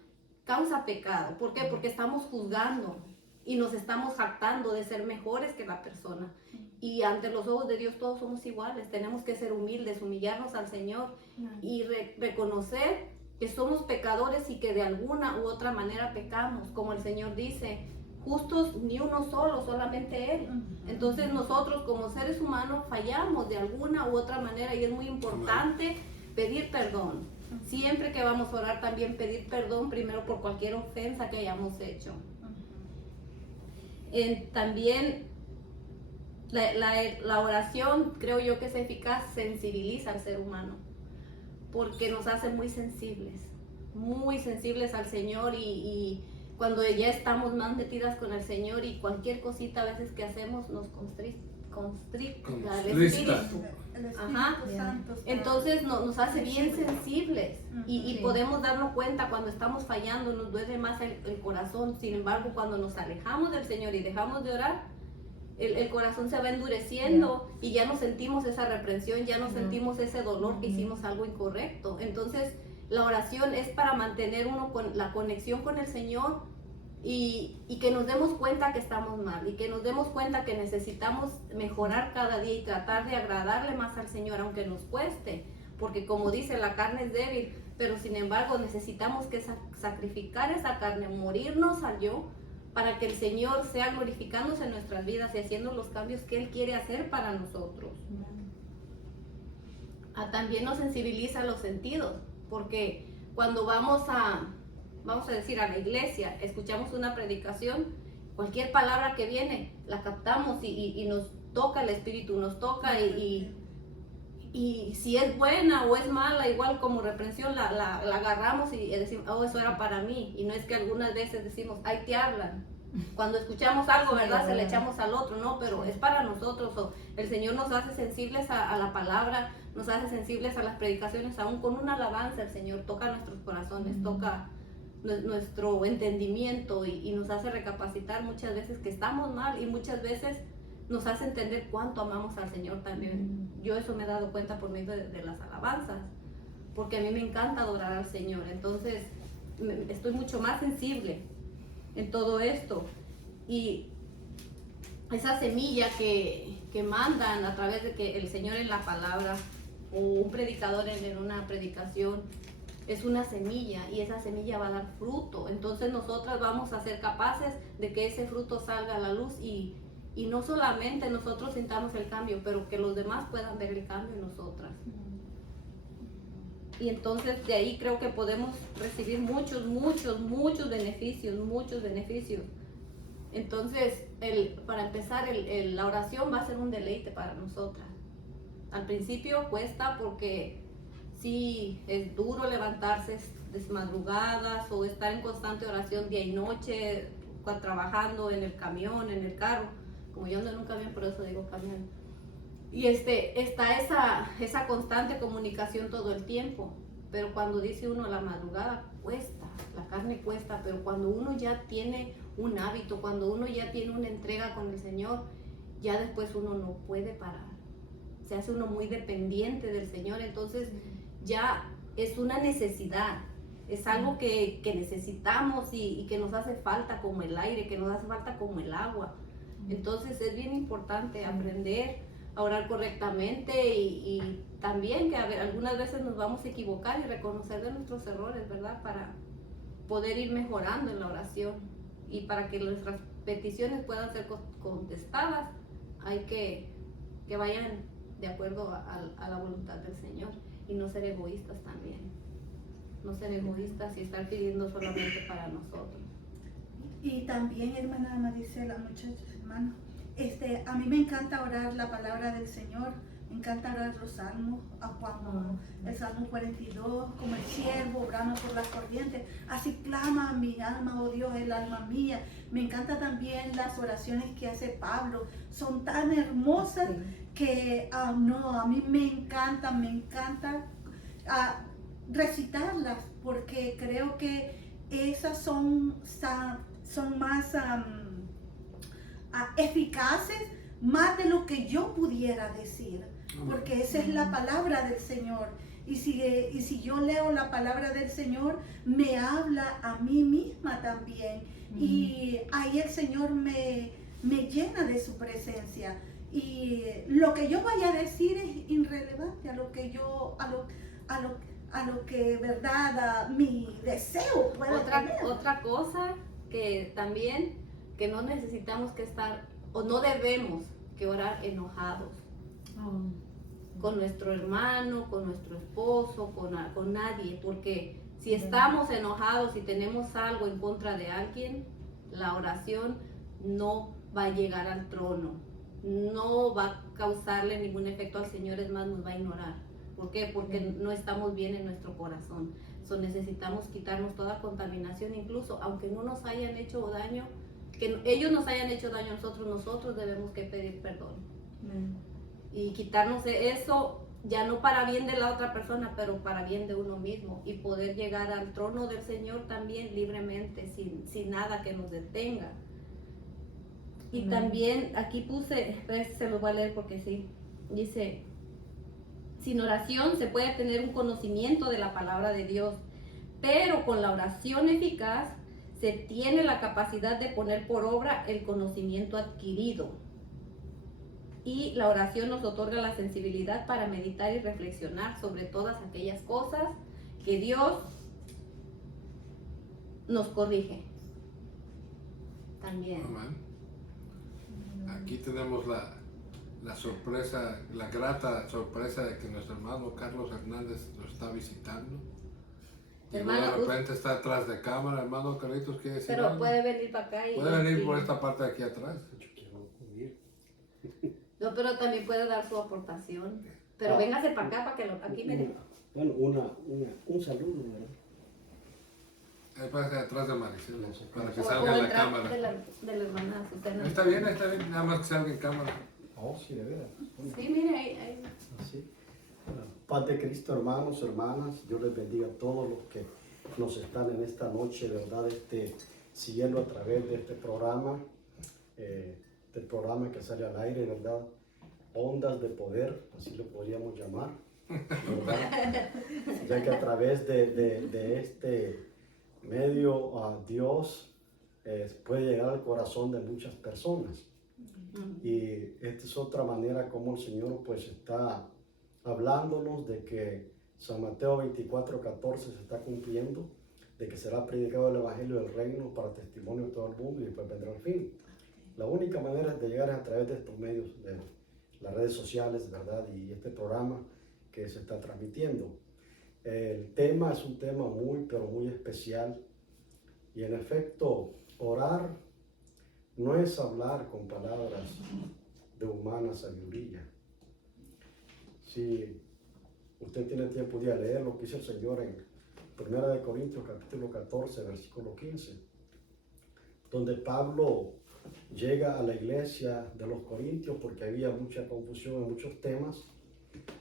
causa pecado. ¿Por qué? Porque estamos juzgando y nos estamos jactando de ser mejores que la persona. Y ante los ojos de Dios todos somos iguales. Tenemos que ser humildes, humillarnos al Señor y reconocer que somos pecadores y que de alguna u otra manera pecamos. Como el Señor dice, justos ni uno solo, solamente Él. Entonces nosotros como seres humanos fallamos de alguna u otra manera y es muy importante pedir perdón. Siempre que vamos a orar también pedir perdón primero por cualquier ofensa que hayamos hecho. También la oración creo yo que es eficaz, sensibiliza al ser humano porque nos hace muy sensibles al Señor y cuando ya estamos más metidas con el Señor y cualquier cosita a veces que hacemos nos constricta el espíritu. El Espíritu Santo. Entonces nos hace bien sensibles y podemos darnos cuenta cuando estamos fallando, nos duele más el corazón. Sin embargo, cuando nos alejamos del Señor y dejamos de orar, el corazón se va endureciendo y ya no sentimos esa reprensión, ya no sentimos ese dolor que hicimos algo incorrecto. Entonces la oración es para mantener uno con la conexión con el Señor y que nos demos cuenta que estamos mal y que nos demos cuenta que necesitamos mejorar cada día y tratar de agradarle más al Señor aunque nos cueste, porque como dice, la carne es débil, pero sin embargo necesitamos que sacrificar esa carne, morirnos al yo, para que el Señor sea glorificándose en nuestras vidas y haciendo los cambios que Él quiere hacer para nosotros. También nos sensibiliza los sentidos, porque cuando vamos a decir a la iglesia, escuchamos una predicación, cualquier palabra que viene, la captamos y nos toca el espíritu, nos toca y si es buena o es mala, igual como reprensión, la agarramos y decimos, oh, eso era para mí. Y no es que algunas veces decimos, ahí te hablan. Cuando escuchamos algo, ¿verdad? Se le echamos al otro, no, pero es para nosotros. El Señor nos hace sensibles a la palabra, nos hace sensibles a las predicaciones, aún con una alabanza. El Señor toca nuestros corazones, toca nuestro entendimiento y nos hace recapacitar muchas veces que estamos mal y muchas veces nos hace entender cuánto amamos al Señor también. Yo eso me he dado cuenta por medio de las alabanzas, porque a mí me encanta adorar al Señor. Entonces estoy mucho más sensible en todo esto. Y esa semilla que mandan a través de que el Señor en la palabra o un predicador en una predicación es una semilla y esa semilla va a dar fruto. Entonces nosotras vamos a ser capaces de que ese fruto salga a la luz y no solamente nosotros sintamos el cambio, pero que los demás puedan ver el cambio en nosotras. Y entonces de ahí creo que podemos recibir muchos beneficios. Entonces, para empezar, la oración va a ser un deleite para nosotras. Al principio cuesta porque sí, es duro levantarse desmadrugadas o estar en constante oración día y noche, trabajando en el camión, en el carro. Como yo ando en un camión, por eso digo camión. Y está esa constante comunicación todo el tiempo. Pero cuando dice uno la madrugada, cuesta, la carne cuesta. Pero cuando uno ya tiene un hábito, cuando uno ya tiene una entrega con el Señor, ya después uno no puede parar. Se hace uno muy dependiente del Señor. Entonces ya es una necesidad. Es algo que necesitamos y que nos hace falta como el aire, que nos hace falta como el agua. Entonces es bien importante aprender a orar correctamente y también que algunas veces nos vamos a equivocar y reconocer de nuestros errores, ¿verdad? Para poder ir mejorando en la oración y para que nuestras peticiones puedan ser contestadas, hay que vayan de acuerdo a la voluntad del Señor y no ser egoístas también. No ser egoístas y estar pidiendo solamente para nosotros. Y también, hermana Maricela, muchachos, hermanos, a mí me encanta orar la palabra del Señor, me encanta orar los salmos, como el Salmo 42, como el siervo brama por las corrientes, así clama mi alma, oh Dios, el alma mía. Me encanta también las oraciones que hace Pablo, son tan hermosas que no, a mí me encanta recitarlas, porque creo que esas son más eficaces, más de lo que yo pudiera decir, porque esa es la palabra del Señor. Y si yo leo la palabra del Señor, me habla a mí misma también. Y ahí el Señor me llena de su presencia. Y lo que yo vaya a decir es irrelevante a lo que yo, a lo que verdad mi deseo pueda tener. Otra cosa que también, que no necesitamos que estar, o no debemos que orar enojados. Con nuestro hermano, con nuestro esposo, con nadie, porque si estamos enojados y tenemos algo en contra de alguien, la oración no va a llegar al trono, no va a causarle ningún efecto al Señor, es más, nos va a ignorar. ¿Por qué? Porque no estamos bien en nuestro corazón. Necesitamos quitarnos toda contaminación, incluso aunque no nos hayan hecho daño, que ellos nos hayan hecho daño a nosotros debemos que pedir perdón. Y quitarnos eso, ya no para bien de la otra persona, pero para bien de uno mismo, y poder llegar al trono del Señor también libremente, sin nada que nos detenga. Y también aquí puse, se los voy a leer porque sí, dice: sin oración se puede tener un conocimiento de la palabra de Dios, pero con la oración eficaz se tiene la capacidad de poner por obra el conocimiento adquirido. Y la oración nos otorga la sensibilidad para meditar y reflexionar sobre todas aquellas cosas que Dios nos corrige. También. Amén. Aquí tenemos la sorpresa, la grata sorpresa de que nuestro hermano Carlos Hernández nos está visitando. Y Hermano, de repente está atrás de cámara. Hermano Carlitos, ¿quiere decir pero algo? puede venir para acá. Puede venir por esta parte de aquí atrás. No, pero también puede dar su aportación. Pero véngase para acá, para que aquí me... Bueno, un saludo, ¿verdad? Ahí parece atrás de Maricela, para que O salga en la entrar cámara. de la hermana Susana. Está bien, nada más que salga en cámara. Oh, sí, de veras. Sí, mire, ahí. Así. Bueno, paz de Cristo, hermanos, hermanas. Dios les bendiga a todos los que nos están en esta noche, ¿verdad? Siguiendo a través de este programa, del programa que sale al aire, ¿verdad? Ondas de poder, así lo podríamos llamar, ¿verdad? Ya que a través de este medio Dios puede llegar al corazón de muchas personas. Y esta es otra manera como el Señor pues está hablándonos de que San Mateo 24:14 se está cumpliendo, de que será predicado el Evangelio del Reino para testimonio de todo el mundo y después vendrá el fin. La única manera de llegar es a través de estos medios, de las redes sociales, ¿verdad? Y este programa que se está transmitiendo. El tema es un tema muy, pero muy especial. Y en efecto, orar no es hablar con palabras de humana sabiduría. Si usted tiene tiempo de leer lo que dice el Señor en 1 Corintios capítulo 14, versículo 15, donde Pablo llega a la iglesia de los Corintios porque había mucha confusión en muchos temas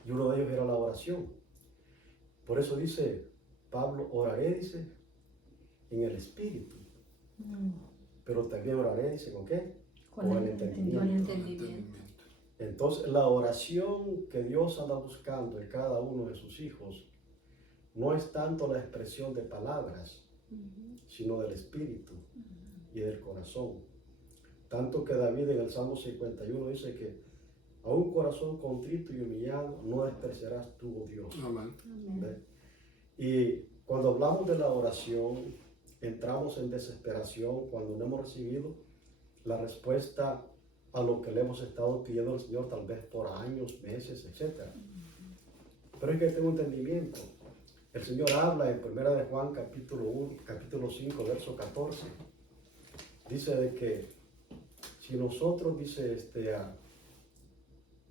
y uno de ellos era la oración. Por eso dice Pablo, oraré, dice, en el Espíritu. Pero también oraré, dice, ¿con qué? Con el entendimiento. Entonces, la oración que Dios anda buscando en cada uno de sus hijos no es tanto la expresión de palabras, sino del Espíritu y del corazón. Tanto que David en el Salmo 51 dice que a un corazón contrito y humillado no despreciarás tú, oh Dios. Amén. ¿Ve? Y cuando hablamos de la oración, entramos en desesperación cuando no hemos recibido la respuesta a lo que le hemos estado pidiendo al Señor, tal vez por años, meses, etc. Pero es que tengo entendimiento. El Señor habla en 1 de Juan capítulo 5, verso 14. Dice de que si nosotros,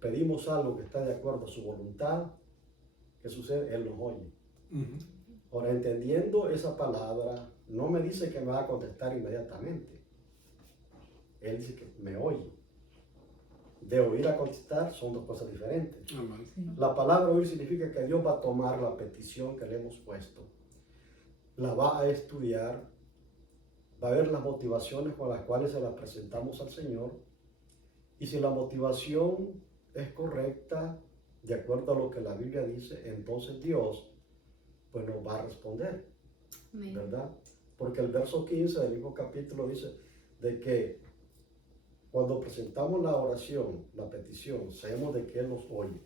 pedimos algo que está de acuerdo a su voluntad, ¿qué sucede? Él nos oye. Ahora, entendiendo esa palabra, no me dice que me va a contestar inmediatamente. Él dice que me oye. De oír a contestar son dos cosas diferentes. Amén. La palabra oír significa que Dios va a tomar la petición que le hemos puesto, la va a estudiar, va a ver las motivaciones con las cuales se las presentamos al Señor, y si la motivación es correcta, de acuerdo a lo que la Biblia dice, entonces Dios pues nos va a responder, Amén. ¿verdad? Porque el verso 15 del mismo capítulo dice de que cuando presentamos la oración, la petición, sabemos de que Él nos oye.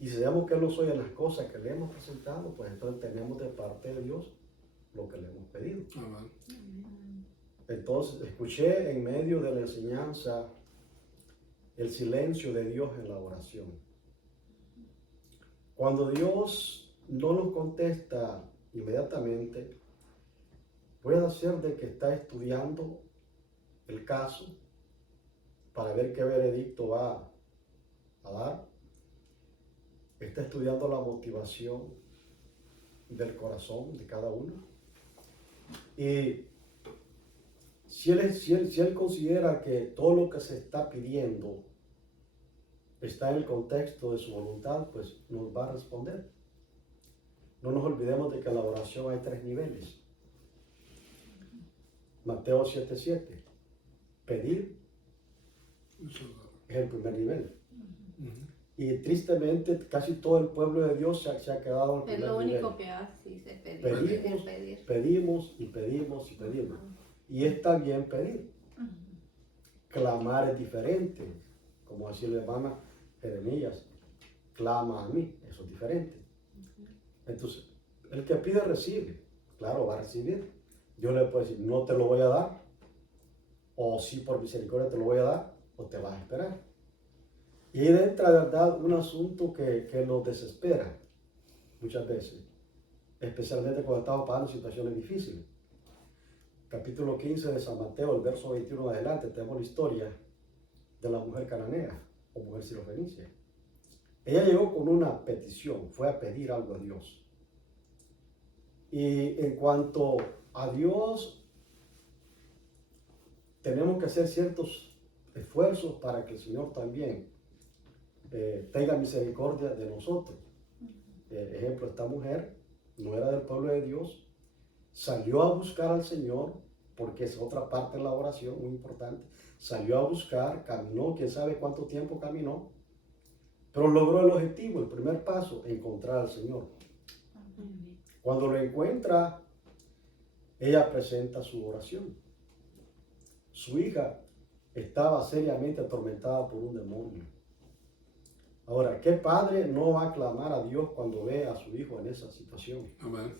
Y si sabemos que Él nos oye en las cosas que le hemos presentado, pues entonces tenemos de parte de Dios lo que le hemos pedido. Amén. Entonces, escuché en medio de la enseñanza el silencio de Dios en la oración. Cuando Dios no nos contesta inmediatamente, puede ser de que está estudiando el caso para ver qué veredicto va a dar. Está estudiando la motivación del corazón de cada uno. Y si él considera que todo lo que se está pidiendo está en el contexto de su voluntad, pues nos va a responder. No nos olvidemos de que en la oración hay 3 niveles. Mateo 7:7. Pedir es el primer nivel. Y tristemente casi todo el pueblo de Dios se ha quedado en el Es primer lo nivel. único que hace, se pedir, Pedimos, pedir. pedimos y pedimos y pedimos. Y está bien pedir. Clamar es diferente. Como decía la hermana Jeremías, clama a mí. Eso es diferente. Entonces, el que pide recibe. Claro, va a recibir. Yo le puedo decir, no te lo voy a dar. O sí, por misericordia te lo voy a dar. O te vas a esperar. Y ahí entra, de verdad, un asunto que nos desespera muchas veces. Especialmente cuando estamos pasando situaciones difíciles. Capítulo 15 de San Mateo, el verso 21 adelante, tenemos la historia de la mujer cananea o mujer sirofenicia. Ella llegó con una petición, fue a pedir algo a Dios. Y en cuanto a Dios, tenemos que hacer ciertos esfuerzos para que el Señor también tenga misericordia de nosotros. Ejemplo, esta mujer no era del pueblo de Dios, salió a buscar al Señor, porque es otra parte de la oración muy importante. Salió a buscar, caminó, quién sabe cuánto tiempo caminó, pero logró el objetivo, el primer paso, encontrar al Señor. Cuando lo encuentra, ella presenta su oración. Su hija estaba seriamente atormentada por un demonio. Ahora, ¿qué padre no va a clamar a Dios cuando ve a su hijo en esa situación? Amén.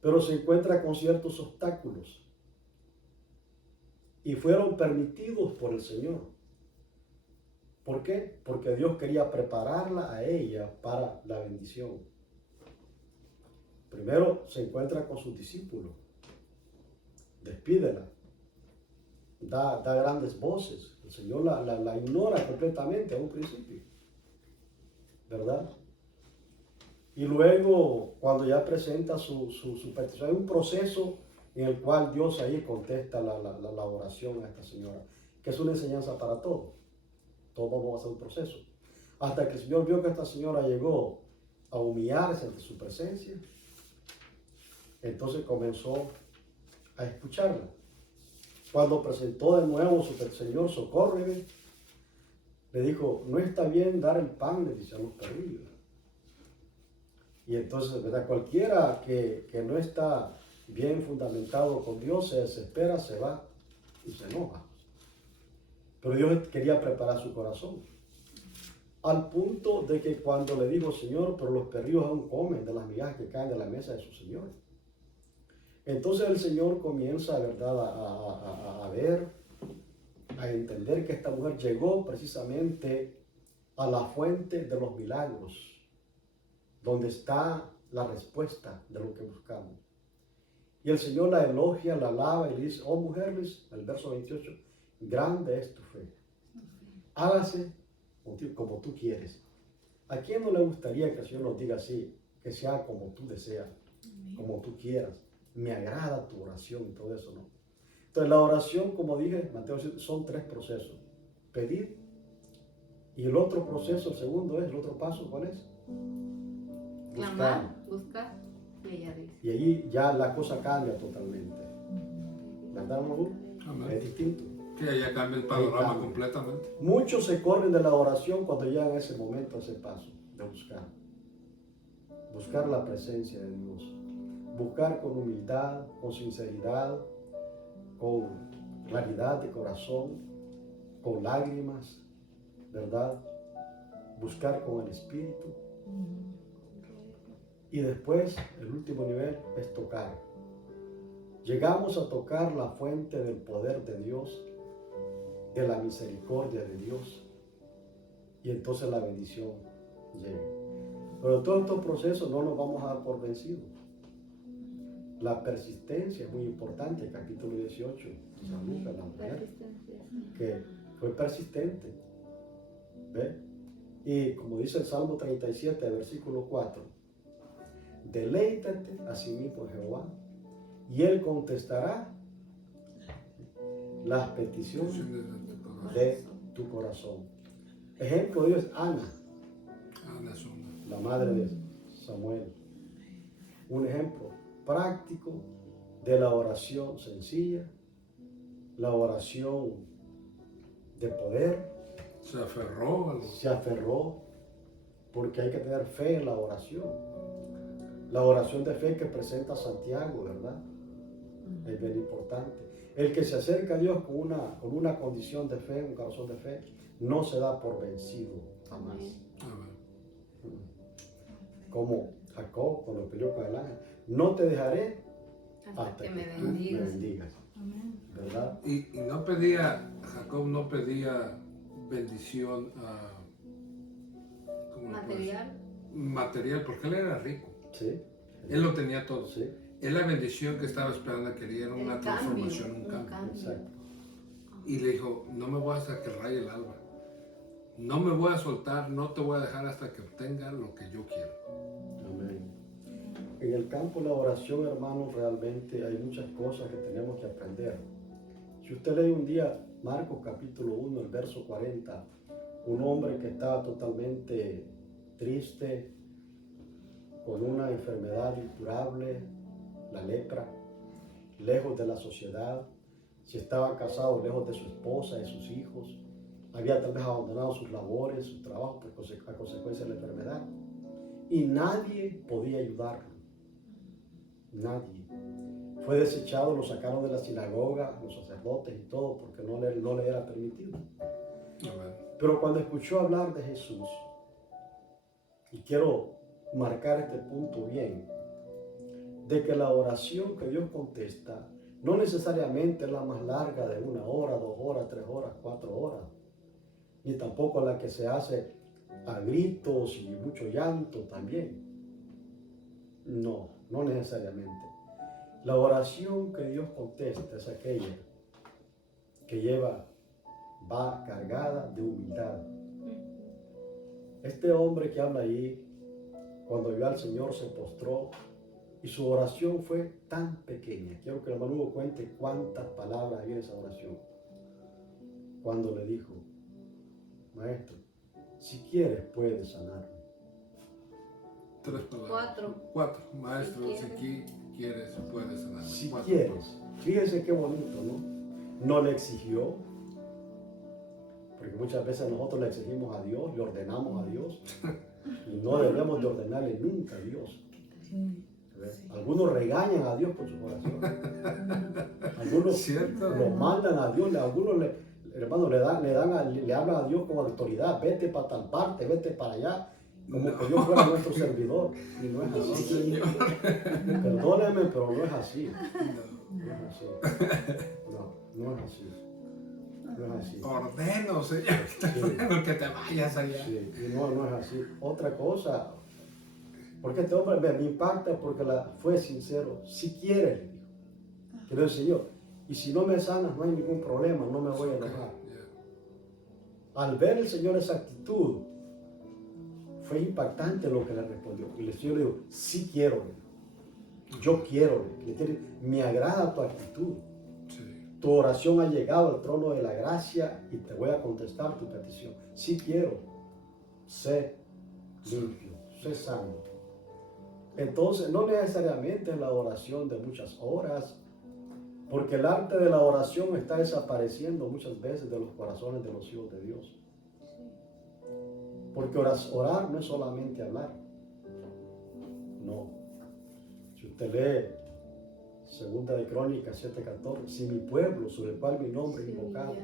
Pero se encuentra con ciertos obstáculos y fueron permitidos por el Señor. ¿Por qué? Porque Dios quería prepararla a ella para la bendición. Primero se encuentra con sus discípulos, despídela, da grandes voces. El Señor la ignora completamente a un principio, ¿verdad? Y luego, cuando ya presenta su petición, hay un proceso en el cual Dios ahí contesta la oración a esta señora, que es una enseñanza para todos. Todos vamos a hacer un proceso. Hasta que el Señor vio que esta señora llegó a humillarse ante su presencia, entonces comenzó a escucharla. Cuando presentó de nuevo su Señor, socórreme, le dijo, no está bien dar el pan, le dice a los perrillos. Y entonces, ¿verdad? Cualquiera que no está bien fundamentado con Dios se desespera, se va y se enoja. Pero Dios quería preparar su corazón. Al punto de que cuando le dijo, Señor, pero los perrillos aún comen de las migajas que caen de la mesa de su Señor. Entonces el Señor comienza, ¿verdad?, a ver, a entender que esta mujer llegó precisamente a la fuente de los milagros, donde está la respuesta de lo que buscamos. Y el Señor la elogia, la alaba y le dice, oh mujer, el verso 28, grande es tu fe. Hágase como tú quieres. ¿A quién no le gustaría que el Señor nos diga así? Que sea como tú deseas, como tú quieras. Me agrada tu oración y todo eso, ¿no? Entonces la oración, como dije, Mateo, son 3 procesos. Pedir. Y el otro proceso, el segundo es, el otro paso, ¿cuál es? Clamar, buscar y ella dice. Y allí ya la cosa cambia totalmente. ¿Verdad, Maru? Amén. Es distinto. Que ya cambia el panorama cambia. completamente. Muchos se corren de la oración cuando llegan a ese momento, a ese paso de buscar. Buscar la presencia de Dios. Buscar con humildad, con sinceridad, con claridad de corazón, con lágrimas, ¿verdad? Buscar con el Espíritu. Y después, el último nivel es tocar. Llegamos a tocar la fuente del poder de Dios, de la misericordia de Dios, y entonces la bendición llega. Pero todos estos procesos no nos vamos a dar por vencidos. La persistencia es muy importante, capítulo 18, San Lucas, la mujer que fue persistente. ¿Ve? Y como dice el Salmo 37, versículo 4, deleítate a sí mismo en Jehová, y Él contestará las peticiones de tu corazón. Ejemplo de Dios es Ana, la madre de Samuel. Un ejemplo práctico de la oración sencilla, la oración de poder. Se aferró a lo... Se aferró, porque hay que tener fe en la oración. La oración de fe que presenta Santiago, ¿verdad? Es bien importante. El que se acerca a Dios con una condición de fe, un corazón de fe, no se da por vencido jamás. Amén. Como Jacob cuando peleó con el ángel, no te dejaré Hasta que me tú bendigas. ¿Verdad? Y no pedía, Jacob no pedía bendición ¿cómo lo puedo decir? Material, porque él era rico. Sí. Él lo tenía todo. Sí. Es la bendición que estaba esperando, quería una transformación, un cambio. Exacto. Y le dijo, no me voy hasta que raye el alba. No me voy a soltar, no te voy a dejar hasta que obtenga lo que yo quiero. Amén. En el campo de la oración, hermanos, realmente hay muchas cosas que tenemos que aprender. Si usted lee un día Marcos capítulo 1, el verso 40, un hombre que estaba totalmente triste, con una enfermedad incurable, la lepra, lejos de la sociedad, si estaba casado, lejos de su esposa, de sus hijos, había tal vez abandonado sus labores, su trabajo a consecuencia de la enfermedad, y nadie podía ayudarlo. Nadie. Fue desechado, lo sacaron de la sinagoga, los sacerdotes y todo, porque no le era permitido. Amén. Pero cuando escuchó hablar de Jesús, y quiero marcar este punto bien, de que la oración que Dios contesta no necesariamente es la más larga de 1 hora, 2 horas, 3 horas, 4 horas, ni tampoco la que se hace a gritos y mucho llanto también. No, no necesariamente. La oración que Dios contesta es aquella que va cargada de humildad. Este hombre que habla ahí, cuando vio al Señor se postró y su oración fue tan pequeña. Quiero que el hermano Hugo cuente cuántas palabras había en esa oración. Cuando le dijo, maestro, si quieres puedes sanarme. 3 palabras. 4. Maestro, si quieres, puedes sanarme. Si 4. quieres. Fíjense qué bonito, ¿no? No le exigió, porque muchas veces nosotros le exigimos a Dios, le ordenamos a Dios, y no debemos de ordenarle nunca a Dios. Algunos regañan a Dios por sus oraciones. Algunos ¿Cierto? lo mandan a Dios, algunos hermano, le hablan a Dios con autoridad, vete para tal parte, vete para allá, como que Dios fuera nuestro servidor, y no es No, así. Señor. Perdóneme, pero no es así. No. No es así. No es así. No es así. Ordeno, Señor, te ordeno que te vayas allá. Sí, y no es así. Otra cosa, porque este hombre me impacta porque fue sincero. Si quieres, le dijo. Quiero decir, Señor, y si no me sanas, no hay ningún problema, no me voy a enojar. Al ver el Señor esa actitud, fue impactante lo que le respondió. Y el Señor le dijo, sí quiero, yo quiero, me agrada tu actitud. Sí. Tu oración ha llegado al trono de la gracia y te voy a contestar tu petición. Sí quiero, sé limpio, sé sano. Entonces, no necesariamente es la oración de muchas horas, porque el arte de la oración está desapareciendo muchas veces de los corazones de los hijos de Dios. Porque orar no es solamente hablar. No. Si usted lee Segunda de Crónicas 7:14, si mi pueblo, sobre el cual mi nombre es invocado,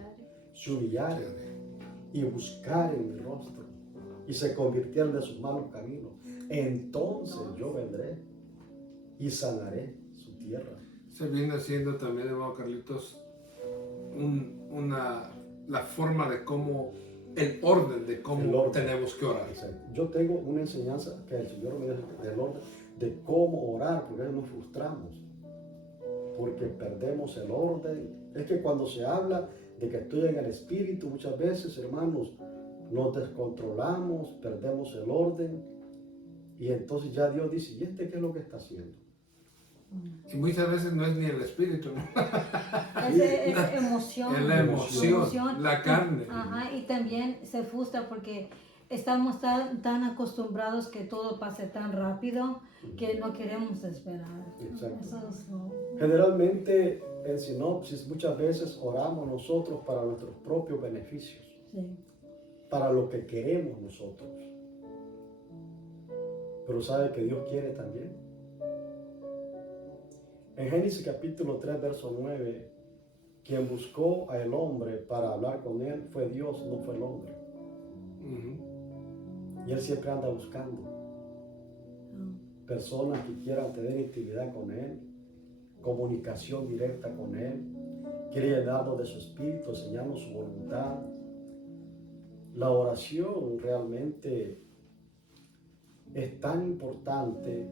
se humillare y buscare en mi rostro y se convirtieran de sus malos caminos, entonces yo vendré y sanaré su tierra. Se viene haciendo también, hermano Carlitos, la forma de cómo, el orden de cómo tenemos que orar. Yo tengo una enseñanza que el Señor me dio del orden de cómo orar, porque nos frustramos, porque perdemos el orden. Es que cuando se habla de que estoy en el Espíritu, muchas veces, hermanos, nos descontrolamos, perdemos el orden, y entonces ya Dios dice, ¿y este qué es lo que está haciendo? Y muchas veces no es ni el espíritu, ¿no? Es emoción. Es la emoción, la carne. Ajá, y también se frustra porque estamos tan acostumbrados que todo pase tan rápido que no queremos esperar. Exacto. Eso es lo... Generalmente, en sinopsis, muchas veces oramos nosotros para nuestros propios beneficios, Sí. para lo que queremos nosotros. Pero ¿sabe que Dios quiere también? En Génesis capítulo 3, verso 9, quien buscó al hombre para hablar con él fue Dios, no fue el hombre. Y él siempre anda buscando personas que quieran tener intimidad con él, comunicación directa con él, quiere llenarnos de su espíritu, enseñarnos su voluntad. La oración realmente es tan importante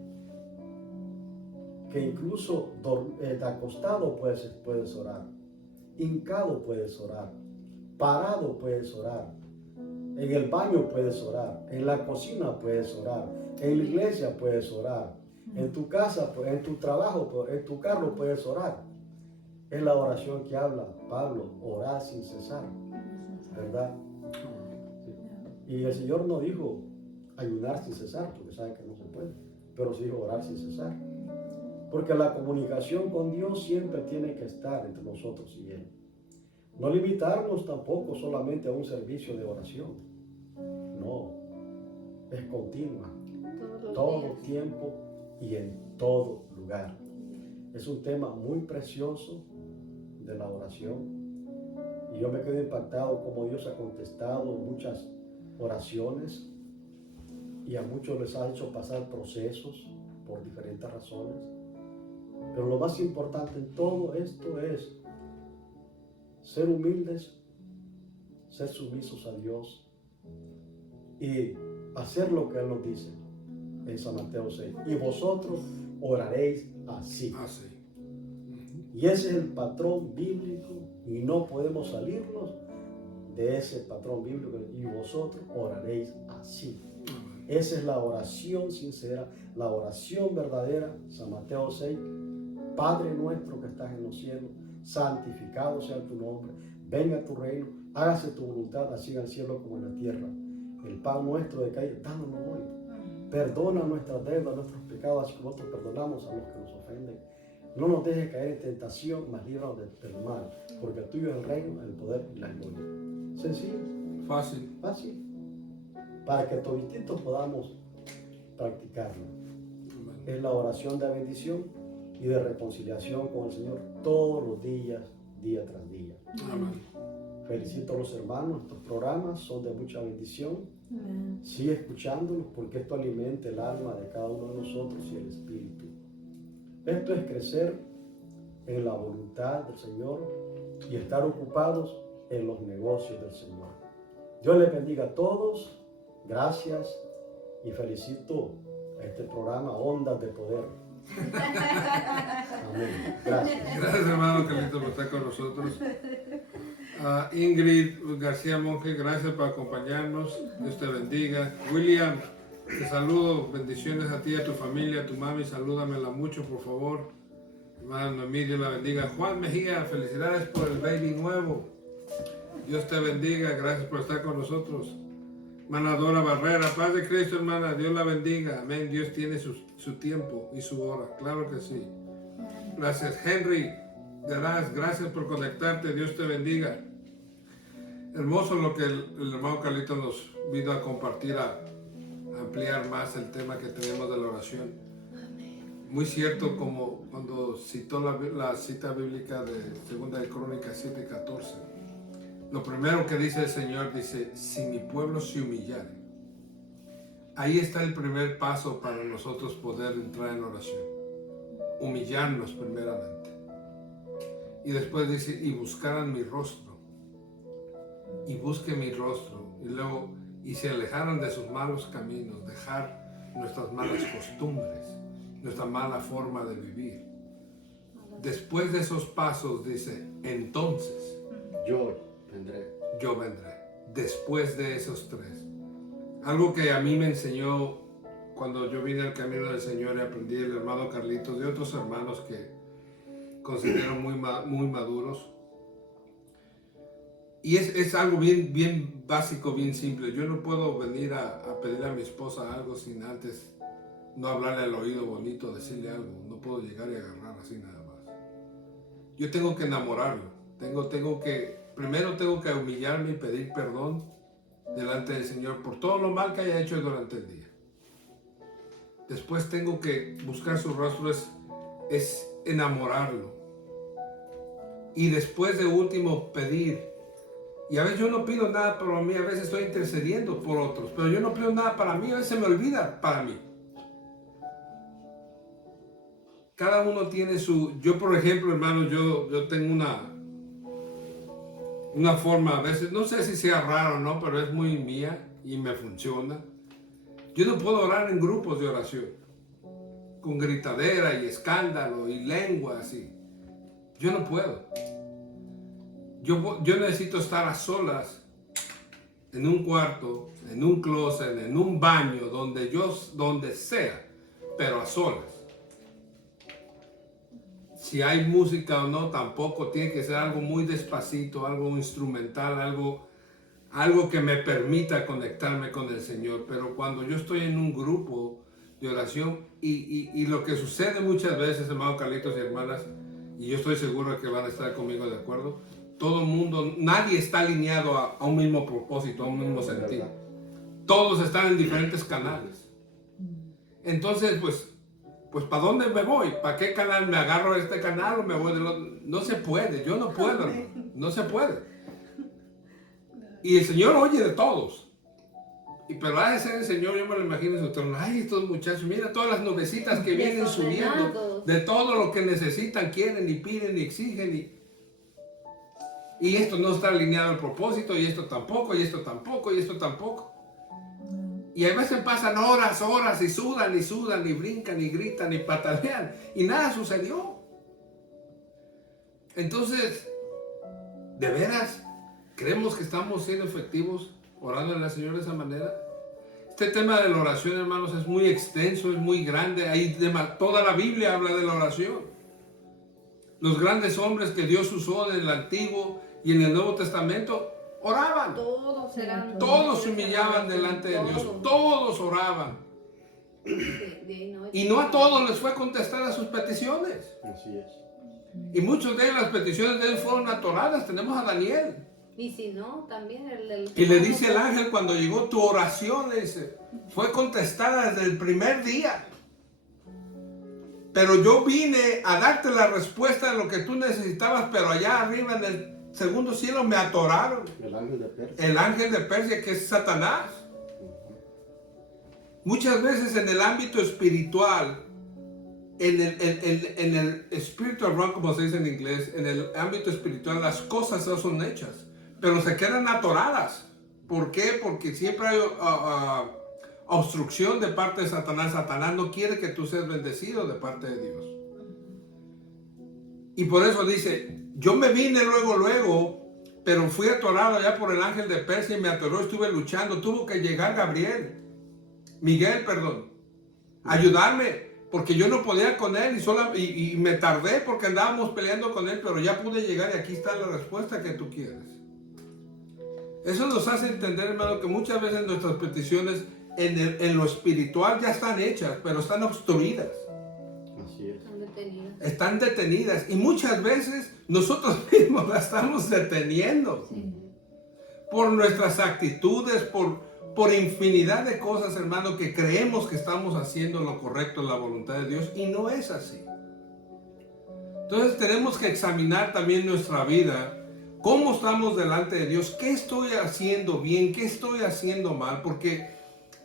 que incluso acostado puedes orar, hincado puedes orar, parado puedes orar, en el baño puedes orar, en la cocina puedes orar, en la iglesia puedes orar, en tu casa, en tu trabajo, en tu carro puedes orar. Es la oración que habla Pablo, orar sin cesar, ¿verdad? Y el Señor no dijo ayunar sin cesar, porque sabe que no se puede, pero sí dijo orar sin cesar. Porque la comunicación con Dios siempre tiene que estar entre nosotros y Él. No limitarnos tampoco solamente a un servicio de oración. No, es continua, todo tiempo y en todo lugar. Es un tema muy precioso de la oración. Y yo me quedo impactado como Dios ha contestado muchas oraciones y a muchos les ha hecho pasar procesos por diferentes razones. Pero lo más importante en todo esto es ser humildes, ser sumisos a Dios y hacer lo que Él nos dice en San Mateo 6. Y vosotros oraréis así. Así. Y ese es el patrón bíblico y no podemos salirnos de ese patrón bíblico. Y vosotros oraréis así. Esa es la oración sincera, la oración verdadera. San Mateo 6. Padre nuestro que estás en los cielos, santificado sea tu nombre, venga tu reino, hágase tu voluntad, así en el cielo como en la tierra. El pan nuestro de cada día, dánoslo hoy. Perdona nuestras deudas, nuestros pecados, así como nosotros perdonamos a los que nos ofenden. No nos dejes caer en tentación, mas líbranos del mal, porque tuyo es el reino, el poder y la gloria. Sencillo. Fácil. Fácil. Para que todititos podamos practicarlo. Es la oración de bendición y de reconciliación con el Señor todos los días, día tras día. Amén. Felicito a los hermanos, estos programas son de mucha bendición. Amén. Sigue escuchándolos porque esto alimenta el alma de cada uno de nosotros y el espíritu. Esto es crecer en la voluntad del Señor y estar ocupados en los negocios del Señor. Dios les bendiga a todos. Gracias y felicito a este programa Ondas de Poder. Amén. Gracias. Gracias, hermano Carlitos, por estar con nosotros. Ingrid García Monge, gracias por acompañarnos. Dios te bendiga. William, te saludo. Bendiciones a ti y a tu familia, a tu mami. Salúdamela mucho, por favor. Hermano Noemí, Dios la bendiga. Juan Mejía, felicidades por el baby nuevo. Dios te bendiga. Gracias por estar con nosotros. Hermana Dora Barrera, paz de Cristo, hermana. Dios la bendiga. Amén. Dios tiene su tiempo y su hora. Claro que sí. Gracias, Henry. Gracias por conectarte. Dios te bendiga. Hermoso lo que el hermano Carlito nos vino a compartir, a ampliar más el tema que tenemos de la oración. Muy cierto, como cuando citó la cita bíblica de 2 de Crónicas 7:14. Lo primero que dice el Señor, dice, si mi pueblo se humillare. Ahí está el primer paso para nosotros poder entrar en oración. Humillarnos primeramente. Y después dice, y buscaran mi rostro. Y busque mi rostro. Y luego, y se alejaran de sus malos caminos, dejar nuestras malas costumbres, nuestra mala forma de vivir. Después de esos pasos, dice, entonces Yo vendré. yo vendré. Después de esos tres. Algo que a mí me enseñó cuando yo vine al camino del Señor y aprendí el hermano Carlitos y otros hermanos que considero muy maduros. Y es algo bien básico, bien simple. Yo no puedo venir a pedirle a mi esposa algo sin antes no hablarle al oído bonito, decirle algo. No puedo llegar y agarrar así nada más. Yo tengo que enamorarlo. Primero tengo que humillarme y pedir perdón delante del Señor por todo lo mal que haya hecho durante el día. Después tengo que buscar su rostro, es enamorarlo. Y después de último pedir. Y a veces yo no pido nada para mí, a veces estoy intercediendo por otros, pero yo no pido nada para mí, a veces se me olvida para mí. Cada uno tiene yo por ejemplo, hermanos, yo tengo una forma, a veces, no sé si sea raro o no, pero es muy mía y me funciona. Yo no puedo orar en grupos de oración, con gritadera y escándalo y lengua así. Yo no puedo. Yo necesito estar a solas, en un cuarto, en un closet, en un baño, donde sea, pero a solas. Si hay música o no, tampoco tiene que ser algo muy despacito, algo instrumental, algo que me permita conectarme con el Señor. Pero cuando yo estoy en un grupo de oración y lo que sucede muchas veces, hermanos Carlitos y hermanas, y yo estoy seguro que van a estar conmigo de acuerdo, todo el mundo, nadie está alineado a un mismo propósito, a un mismo sentido. Todos están en diferentes canales. Entonces, pues ¿para dónde me voy? ¿Para qué canal? ¿Me agarro de este canal o me voy del otro? No se puede, yo no puedo, hermano. No se puede. Y el Señor oye de todos. Pero ha de ser el Señor, yo me lo imagino en su trono. Ay, estos muchachos, mira todas las nubecitas que vienen subiendo. De todo lo que necesitan, quieren y piden y exigen. Y esto no está alineado al propósito, y esto tampoco, y esto tampoco, y esto tampoco. Y a veces pasan horas, y sudan, y brincan, y gritan, y patalean, y nada sucedió. Entonces, ¿de veras creemos que estamos siendo efectivos orando al Señor de esa manera? Este tema de la oración, hermanos, es muy extenso, es muy grande. Toda la Biblia habla de la oración. Los grandes hombres que Dios usó en el Antiguo y en el Nuevo Testamento oraban. Todos se humillaban delante de Dios. Todos oraban. Y no a todos les fue contestada sus peticiones. Así es. Y muchas de las peticiones de ellos fueron atoradas. Tenemos a Daniel. Y si no, también Y le dice el ángel cuando llegó, tu oración, le dice, fue contestada desde el primer día. Pero yo vine a darte la respuesta de lo que tú necesitabas, pero allá arriba segundo cielo me atoraron. El ángel de Persia. El ángel de Persia, que es Satanás. Muchas veces en el ámbito espiritual, en el spiritual realm, como se dice en inglés, en el ámbito espiritual, las cosas no son hechas, pero se quedan atoradas. ¿Por qué? Porque siempre hay obstrucción de parte de Satanás. Satanás no quiere que tú seas bendecido de parte de Dios. Y por eso dice, yo me vine luego, pero fui atorado allá por el ángel de Persia y me atoró, estuve luchando. Tuvo que llegar Miguel, ayudarme, porque yo no podía con él y me tardé porque andábamos peleando con él, pero ya pude llegar y aquí está la respuesta que tú quieres. Eso nos hace entender, hermano, que muchas veces nuestras peticiones en lo espiritual ya están hechas, pero están obstruidas. Así es. Están detenidas. Están detenidas y muchas veces nosotros mismos las estamos deteniendo por nuestras actitudes, por infinidad de cosas, hermano, que creemos que estamos haciendo lo correcto en la voluntad de Dios y no es así. Entonces tenemos que examinar también nuestra vida, cómo estamos delante de Dios, qué estoy haciendo bien, qué estoy haciendo mal, porque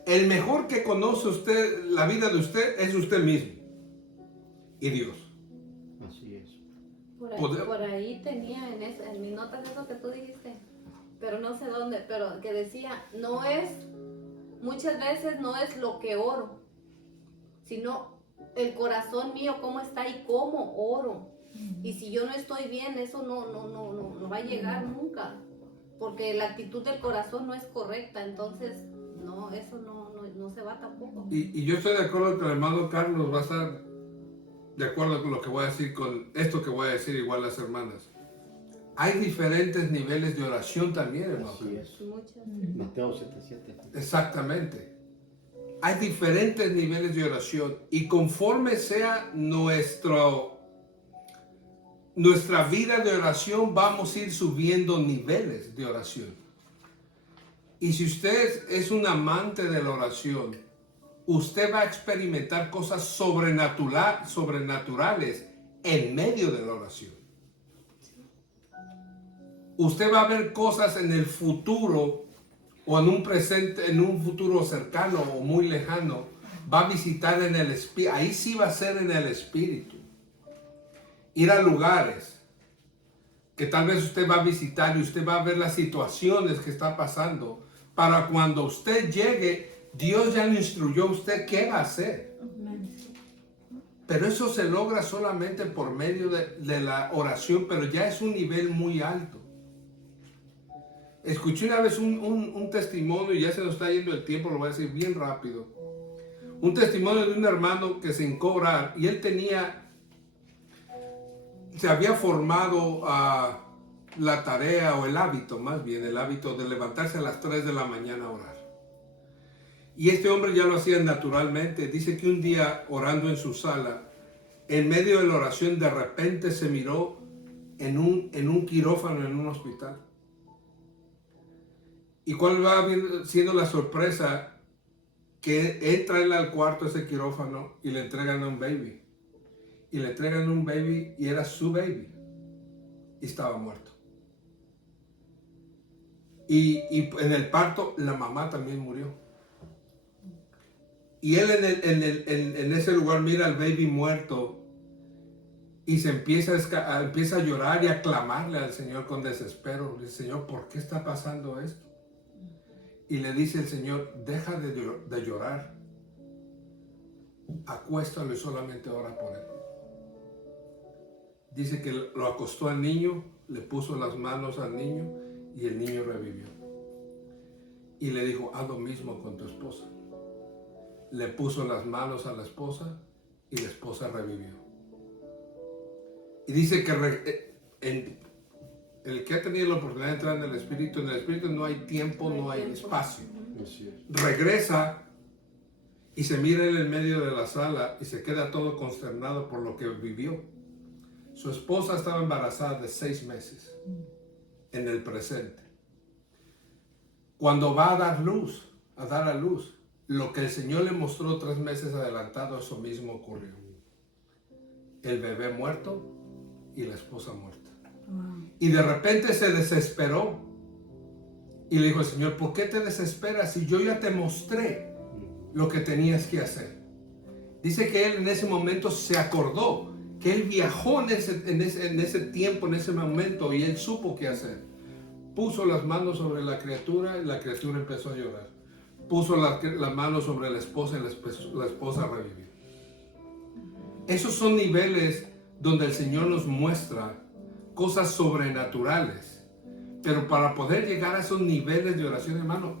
el mejor que conoce usted la vida de usted es usted mismo y Dios. Así es. Por ahí tenía en mis notas eso que tú dijiste, pero no sé dónde, pero que decía, muchas veces no es lo que oro, sino el corazón mío, cómo está y cómo oro. Y si yo no estoy bien, eso no va a llegar nunca, porque la actitud del corazón no es correcta, entonces eso no se va tampoco. Y yo estoy de acuerdo con el hermano Carlos, va a estar de acuerdo con lo que voy a decir, con esto que voy a decir igual las hermanas. Hay diferentes niveles de oración también, hermano. Así es. Muchas. Mateo 7:7. Exactamente. Hay diferentes niveles de oración y conforme sea nuestra vida de oración, vamos a ir subiendo niveles de oración. Y si usted es un amante de la oración, usted va a experimentar cosas sobrenaturales en medio de la oración. Usted va a ver cosas en el futuro o en un presente, en un futuro cercano o muy lejano. Va a visitar en el espíritu. Ahí sí va a ser en el espíritu. Ir a lugares que tal vez usted va a visitar y usted va a ver las situaciones que está pasando. Para cuando usted llegue, Dios ya le instruyó a usted qué va a hacer. Pero eso se logra solamente por medio de la oración, pero ya es un nivel muy alto. Escuché una vez un testimonio, y ya se nos está yendo el tiempo, lo voy a decir bien rápido. Un testimonio de un hermano que se hincó a orar y él se había formado la tarea o el hábito, más bien el hábito de levantarse a las 3 de la mañana a orar. Y este hombre ya lo hacía naturalmente. Dice que un día orando en su sala, en medio de la oración, de repente se miró en un quirófano en un hospital. ¿Y cuál va siendo la sorpresa? Que entra él al cuarto, ese quirófano, y le entregan a un baby. Y le entregan un baby y era su baby. Y estaba muerto. Y en el parto la mamá también murió. Y él en ese lugar mira al baby muerto y se empieza a llorar y a clamarle al Señor con desespero. Le dice, Señor, ¿por qué está pasando esto? Y le dice el Señor, deja de llorar. Acuéstalo y solamente ora por él. Dice que lo acostó al niño, le puso las manos al niño y el niño revivió. Y le dijo, haz lo mismo con tu esposa. Le puso las manos a la esposa y la esposa revivió. Y dice que el que ha tenido la oportunidad de entrar en el Espíritu no hay tiempo, no hay espacio. Así es. Regresa y se mira en el medio de la sala y se queda todo consternado por lo que vivió. Su esposa estaba embarazada de 6 meses en el presente. Cuando va a dar a luz, lo que el Señor le mostró 3 meses adelantado, eso mismo ocurrió. El bebé muerto y la esposa muerta. Wow. Y de repente se desesperó. Y le dijo al Señor, ¿por qué te desesperas si yo ya te mostré lo que tenías que hacer? Dice que él en ese momento se acordó que él viajó en ese tiempo, en ese momento, y él supo qué hacer. Puso las manos sobre la criatura y la criatura empezó a llorar. Puso las manos sobre la esposa y la esposa revivió. Esos son niveles donde el Señor nos muestra cosas sobrenaturales. Pero para poder llegar a esos niveles de oración, hermano,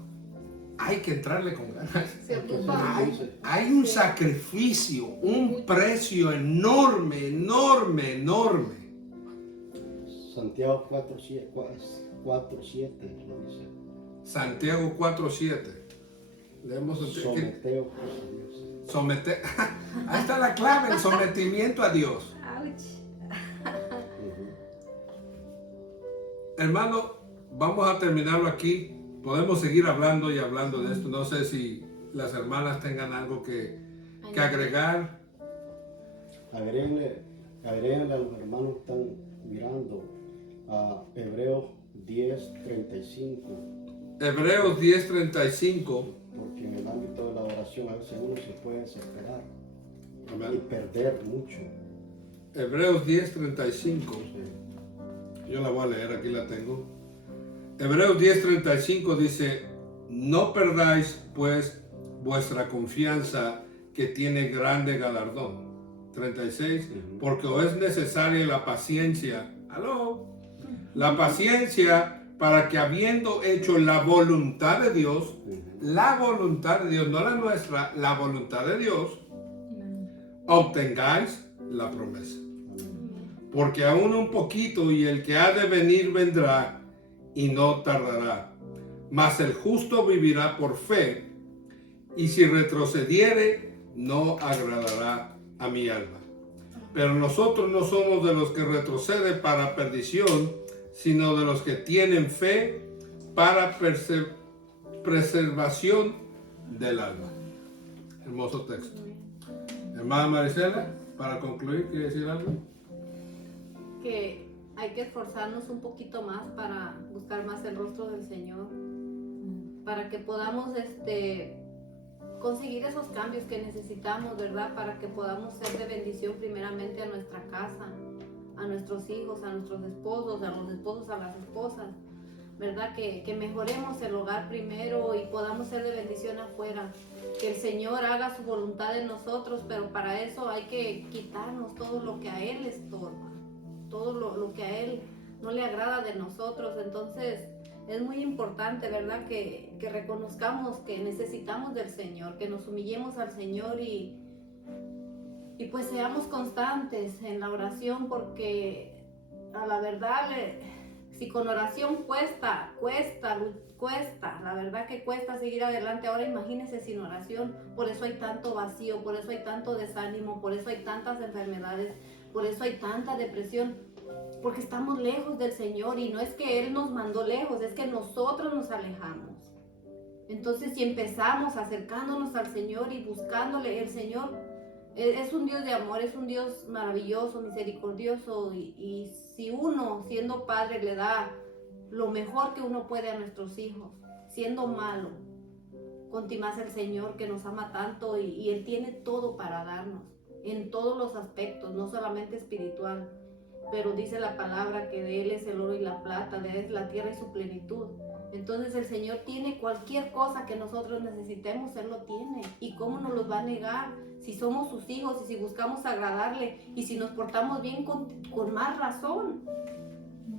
hay que entrarle con ganas. Se ocupa. Hay un sacrificio, un precio enorme, enorme, enorme. Santiago 4:7 lo dice. Santiago 4:7. Leemos Someteos pues a Dios. someter. Ahí está la clave, el sometimiento a Dios. Hermano, vamos a terminarlo aquí. Podemos seguir hablando y hablando de esto. No sé si las hermanas tengan algo que agregar. Agréguenle a los hermanos que están mirando a Hebreos 10:35. Hebreos 10:35. Porque en el ámbito de la oración a veces uno se puede desesperar y Amén. perder mucho. Hebreos 10:35. Sí. Yo la voy a leer, aquí la tengo. Hebreos 10:35 dice, no perdáis pues vuestra confianza que tiene grande galardón. 36, porque os es necesaria la paciencia. ¿Aló? La paciencia para que habiendo hecho la voluntad de Dios, la voluntad de Dios, no la nuestra, la voluntad de Dios, obtengáis la promesa. Porque aún un poquito y el que ha de venir vendrá y no tardará. Mas el justo vivirá por fe, y si retrocediere, no agradará a mi alma. Pero nosotros no somos de los que retroceden para perdición, sino de los que tienen fe para preservación del alma. Hermoso texto. Hermana Marisela, para concluir, ¿quiere decir algo? Que hay que esforzarnos un poquito más para buscar más el rostro del Señor, para que podamos conseguir esos cambios que necesitamos, ¿verdad? Para que podamos ser de bendición primeramente a nuestra casa, a nuestros hijos, a nuestros esposos, a los esposos, a las esposas, ¿verdad? Que mejoremos el hogar primero y podamos ser de bendición afuera. Que el Señor haga su voluntad en nosotros, pero para eso hay que quitarnos todo lo que a Él estorba, todo lo que a Él no le agrada de nosotros. Entonces es muy importante, ¿verdad? Que reconozcamos que necesitamos del Señor, que nos humillemos al Señor y pues seamos constantes en la oración, porque a la verdad, si con oración cuesta, la verdad que cuesta seguir adelante. Ahora imagínense sin oración. Por eso hay tanto vacío, por eso hay tanto desánimo, por eso hay tantas enfermedades, por eso hay tanta depresión, porque estamos lejos del Señor. Y no es que Él nos mandó lejos, es que nosotros nos alejamos. Entonces, si empezamos acercándonos al Señor y buscándole, el Señor es un Dios de amor, es un Dios maravilloso, misericordioso, y si uno, siendo padre, le da lo mejor que uno puede a nuestros hijos, siendo malo, conti más el Señor que nos ama tanto, y Él tiene todo para darnos, en todos los aspectos, no solamente espiritual, pero dice la palabra que de Él es el oro y la plata, de Él es la tierra y su plenitud. Entonces el Señor tiene cualquier cosa que nosotros necesitemos, Él lo tiene. ¿Y cómo nos los va a negar? Si somos sus hijos y si buscamos agradarle y si nos portamos bien, con más razón.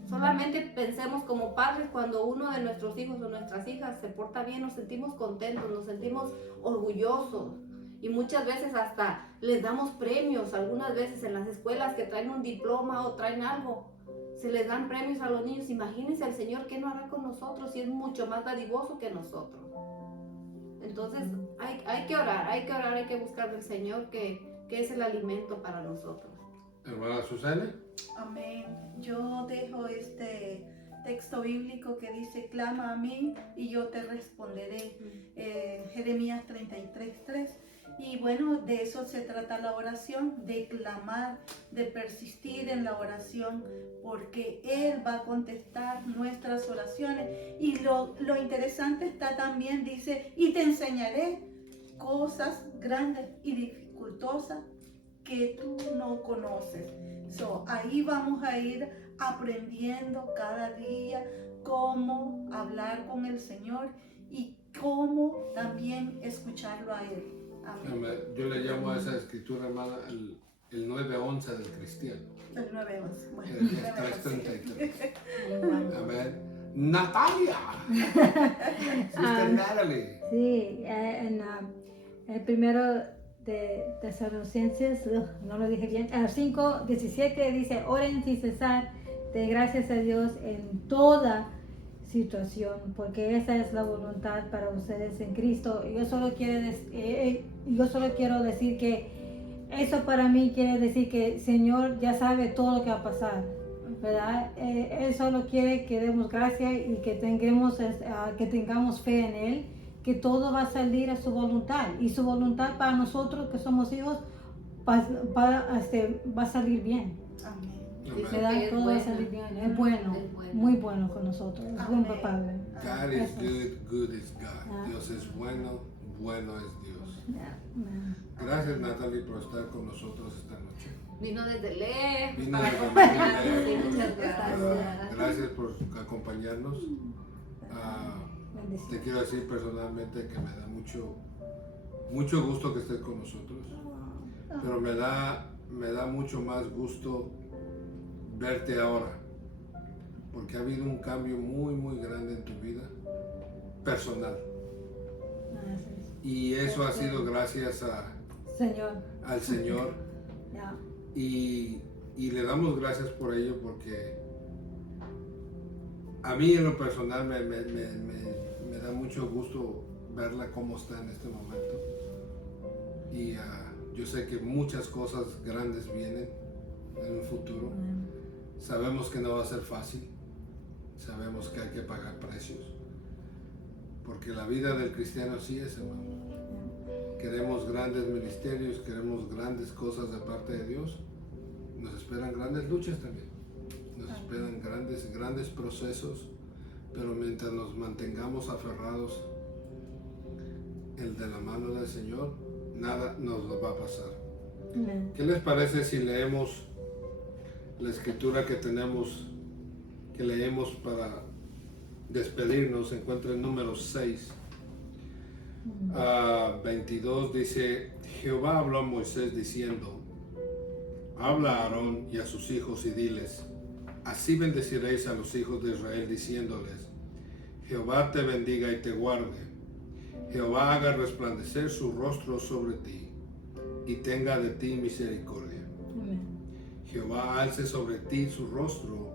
Solamente pensemos como padres, cuando uno de nuestros hijos o nuestras hijas se porta bien, nos sentimos contentos, nos sentimos orgullosos. Y muchas veces hasta les damos premios, algunas veces en las escuelas que traen un diploma o traen algo, se les dan premios a los niños. Imagínense al Señor qué no hará con nosotros si es mucho más dadivoso que nosotros. Entonces hay que orar, hay que buscar del Señor que es el alimento para nosotros. Hermana Susana. Amén. Yo dejo este texto bíblico que dice, clama a mí y yo te responderé. Jeremías 33:3. Y bueno, de eso se trata la oración, de clamar, de persistir en la oración, porque Él va a contestar nuestras oraciones. Y lo interesante está también, dice, y te enseñaré cosas grandes y dificultosas que tú no conoces. Ahí vamos a ir aprendiendo cada día cómo hablar con el Señor y cómo también escucharlo a Él. Amén. Yo le llamo a esa escritura, hermana, el 9:11 del cristiano. El 9:11. Bueno, El 3:33. Amén. Natalia. Sister Natalie. Sí, en el primero de Tesalonicenses, no lo dije bien, 5:17 dice, oren sin cesar, de gracias a Dios en toda situación, porque esa es la voluntad para ustedes en Cristo. Yo solo quiero decir que eso para mí quiere decir que el Señor ya sabe todo lo que va a pasar, ¿verdad? Él solo quiere que demos gracias y que tengamos fe en Él, que todo va a salir a su voluntad, y su voluntad para nosotros que somos hijos va a salir bien. Amén. ¿Verdad? Es Todo va a bueno. salir bien. Es bueno, muy bueno con nosotros. Es buen Amén. Padre. God is Eso es. good, good is God. Dios es bueno, bueno es Dios. Amén. Gracias, Natalie, por estar con nosotros esta noche. Vino desde lejos Vino para desde acompañarnos. lejos. Sí, muchas gracias. Gracias por acompañarnos. Te Bendiciones. quiero decir personalmente que me da mucho gusto que estés con nosotros, pero me da mucho más gusto verte ahora, porque ha habido un cambio muy, muy grande en tu vida personal, Gracias. y eso ha sido gracias Señor. al Señor, Ya. y le damos gracias por ello, porque a mí en lo personal me da mucho gusto verla cómo está en este momento, y yo sé que muchas cosas grandes vienen en un futuro. Sabemos que no va a ser fácil, sabemos que hay que pagar precios, porque la vida del cristiano así es, hermano. Queremos grandes ministerios, queremos grandes cosas de parte de Dios, nos esperan grandes luchas también, nos esperan grandes procesos, pero mientras nos mantengamos aferrados de la mano del Señor, nada nos lo va a pasar. Amén. ¿Qué les parece si leemos la escritura que leemos para despedirnos? Se encuentra en Números 6, 22, dice, Jehová habló a Moisés diciendo, habla a Aarón y a sus hijos y diles, así bendeciréis a los hijos de Israel diciéndoles, Jehová te bendiga y te guarde, Jehová haga resplandecer su rostro sobre ti y tenga de ti misericordia. Amén. Jehová alce sobre ti su rostro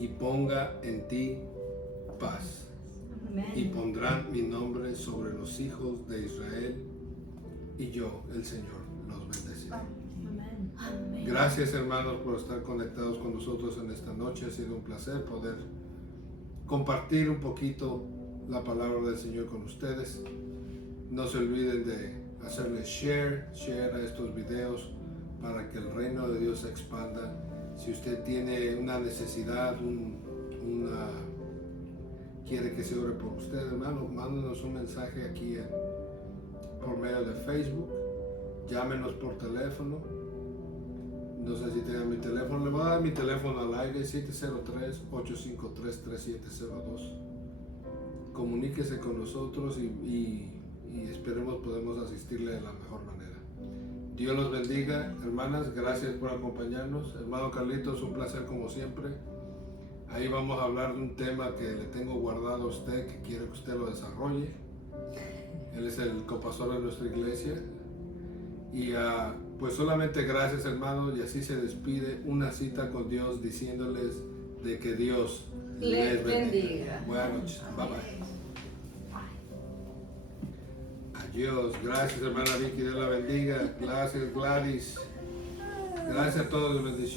y ponga en ti paz. Y Amén. pondrán mi nombre sobre los hijos de Israel, y yo, el Señor, los bendeciré. Amén. Amén. Gracias, hermanos, por estar conectados con nosotros en esta noche. Ha sido un placer poder compartir un poquito la palabra del Señor con ustedes. No se olviden de hacerle share a estos videos para que el reino de Dios se expanda. Si usted tiene una necesidad, quiere que se ore por usted, hermano, mándenos un mensaje aquí por medio de Facebook, llámenos por teléfono. No sé si tengan mi teléfono, le voy a dar mi teléfono al aire, 703-853-3702. Comuníquese con nosotros y esperemos podemos asistirle de la mejor manera. Dios los bendiga, hermanas, gracias por acompañarnos. Hermano Carlitos, un placer como siempre. Ahí vamos a hablar de un tema que le tengo guardado a usted, que quiero que usted lo desarrolle. Él es el copastor de nuestra iglesia. Y pues solamente gracias, hermanos, y así se despide una cita con Dios diciéndoles de que Dios les bendiga. Buenas noches, bye bye. Adiós, gracias hermana Vicky, Dios la bendiga. Gracias Gladys. Gracias a todos, bendiciones.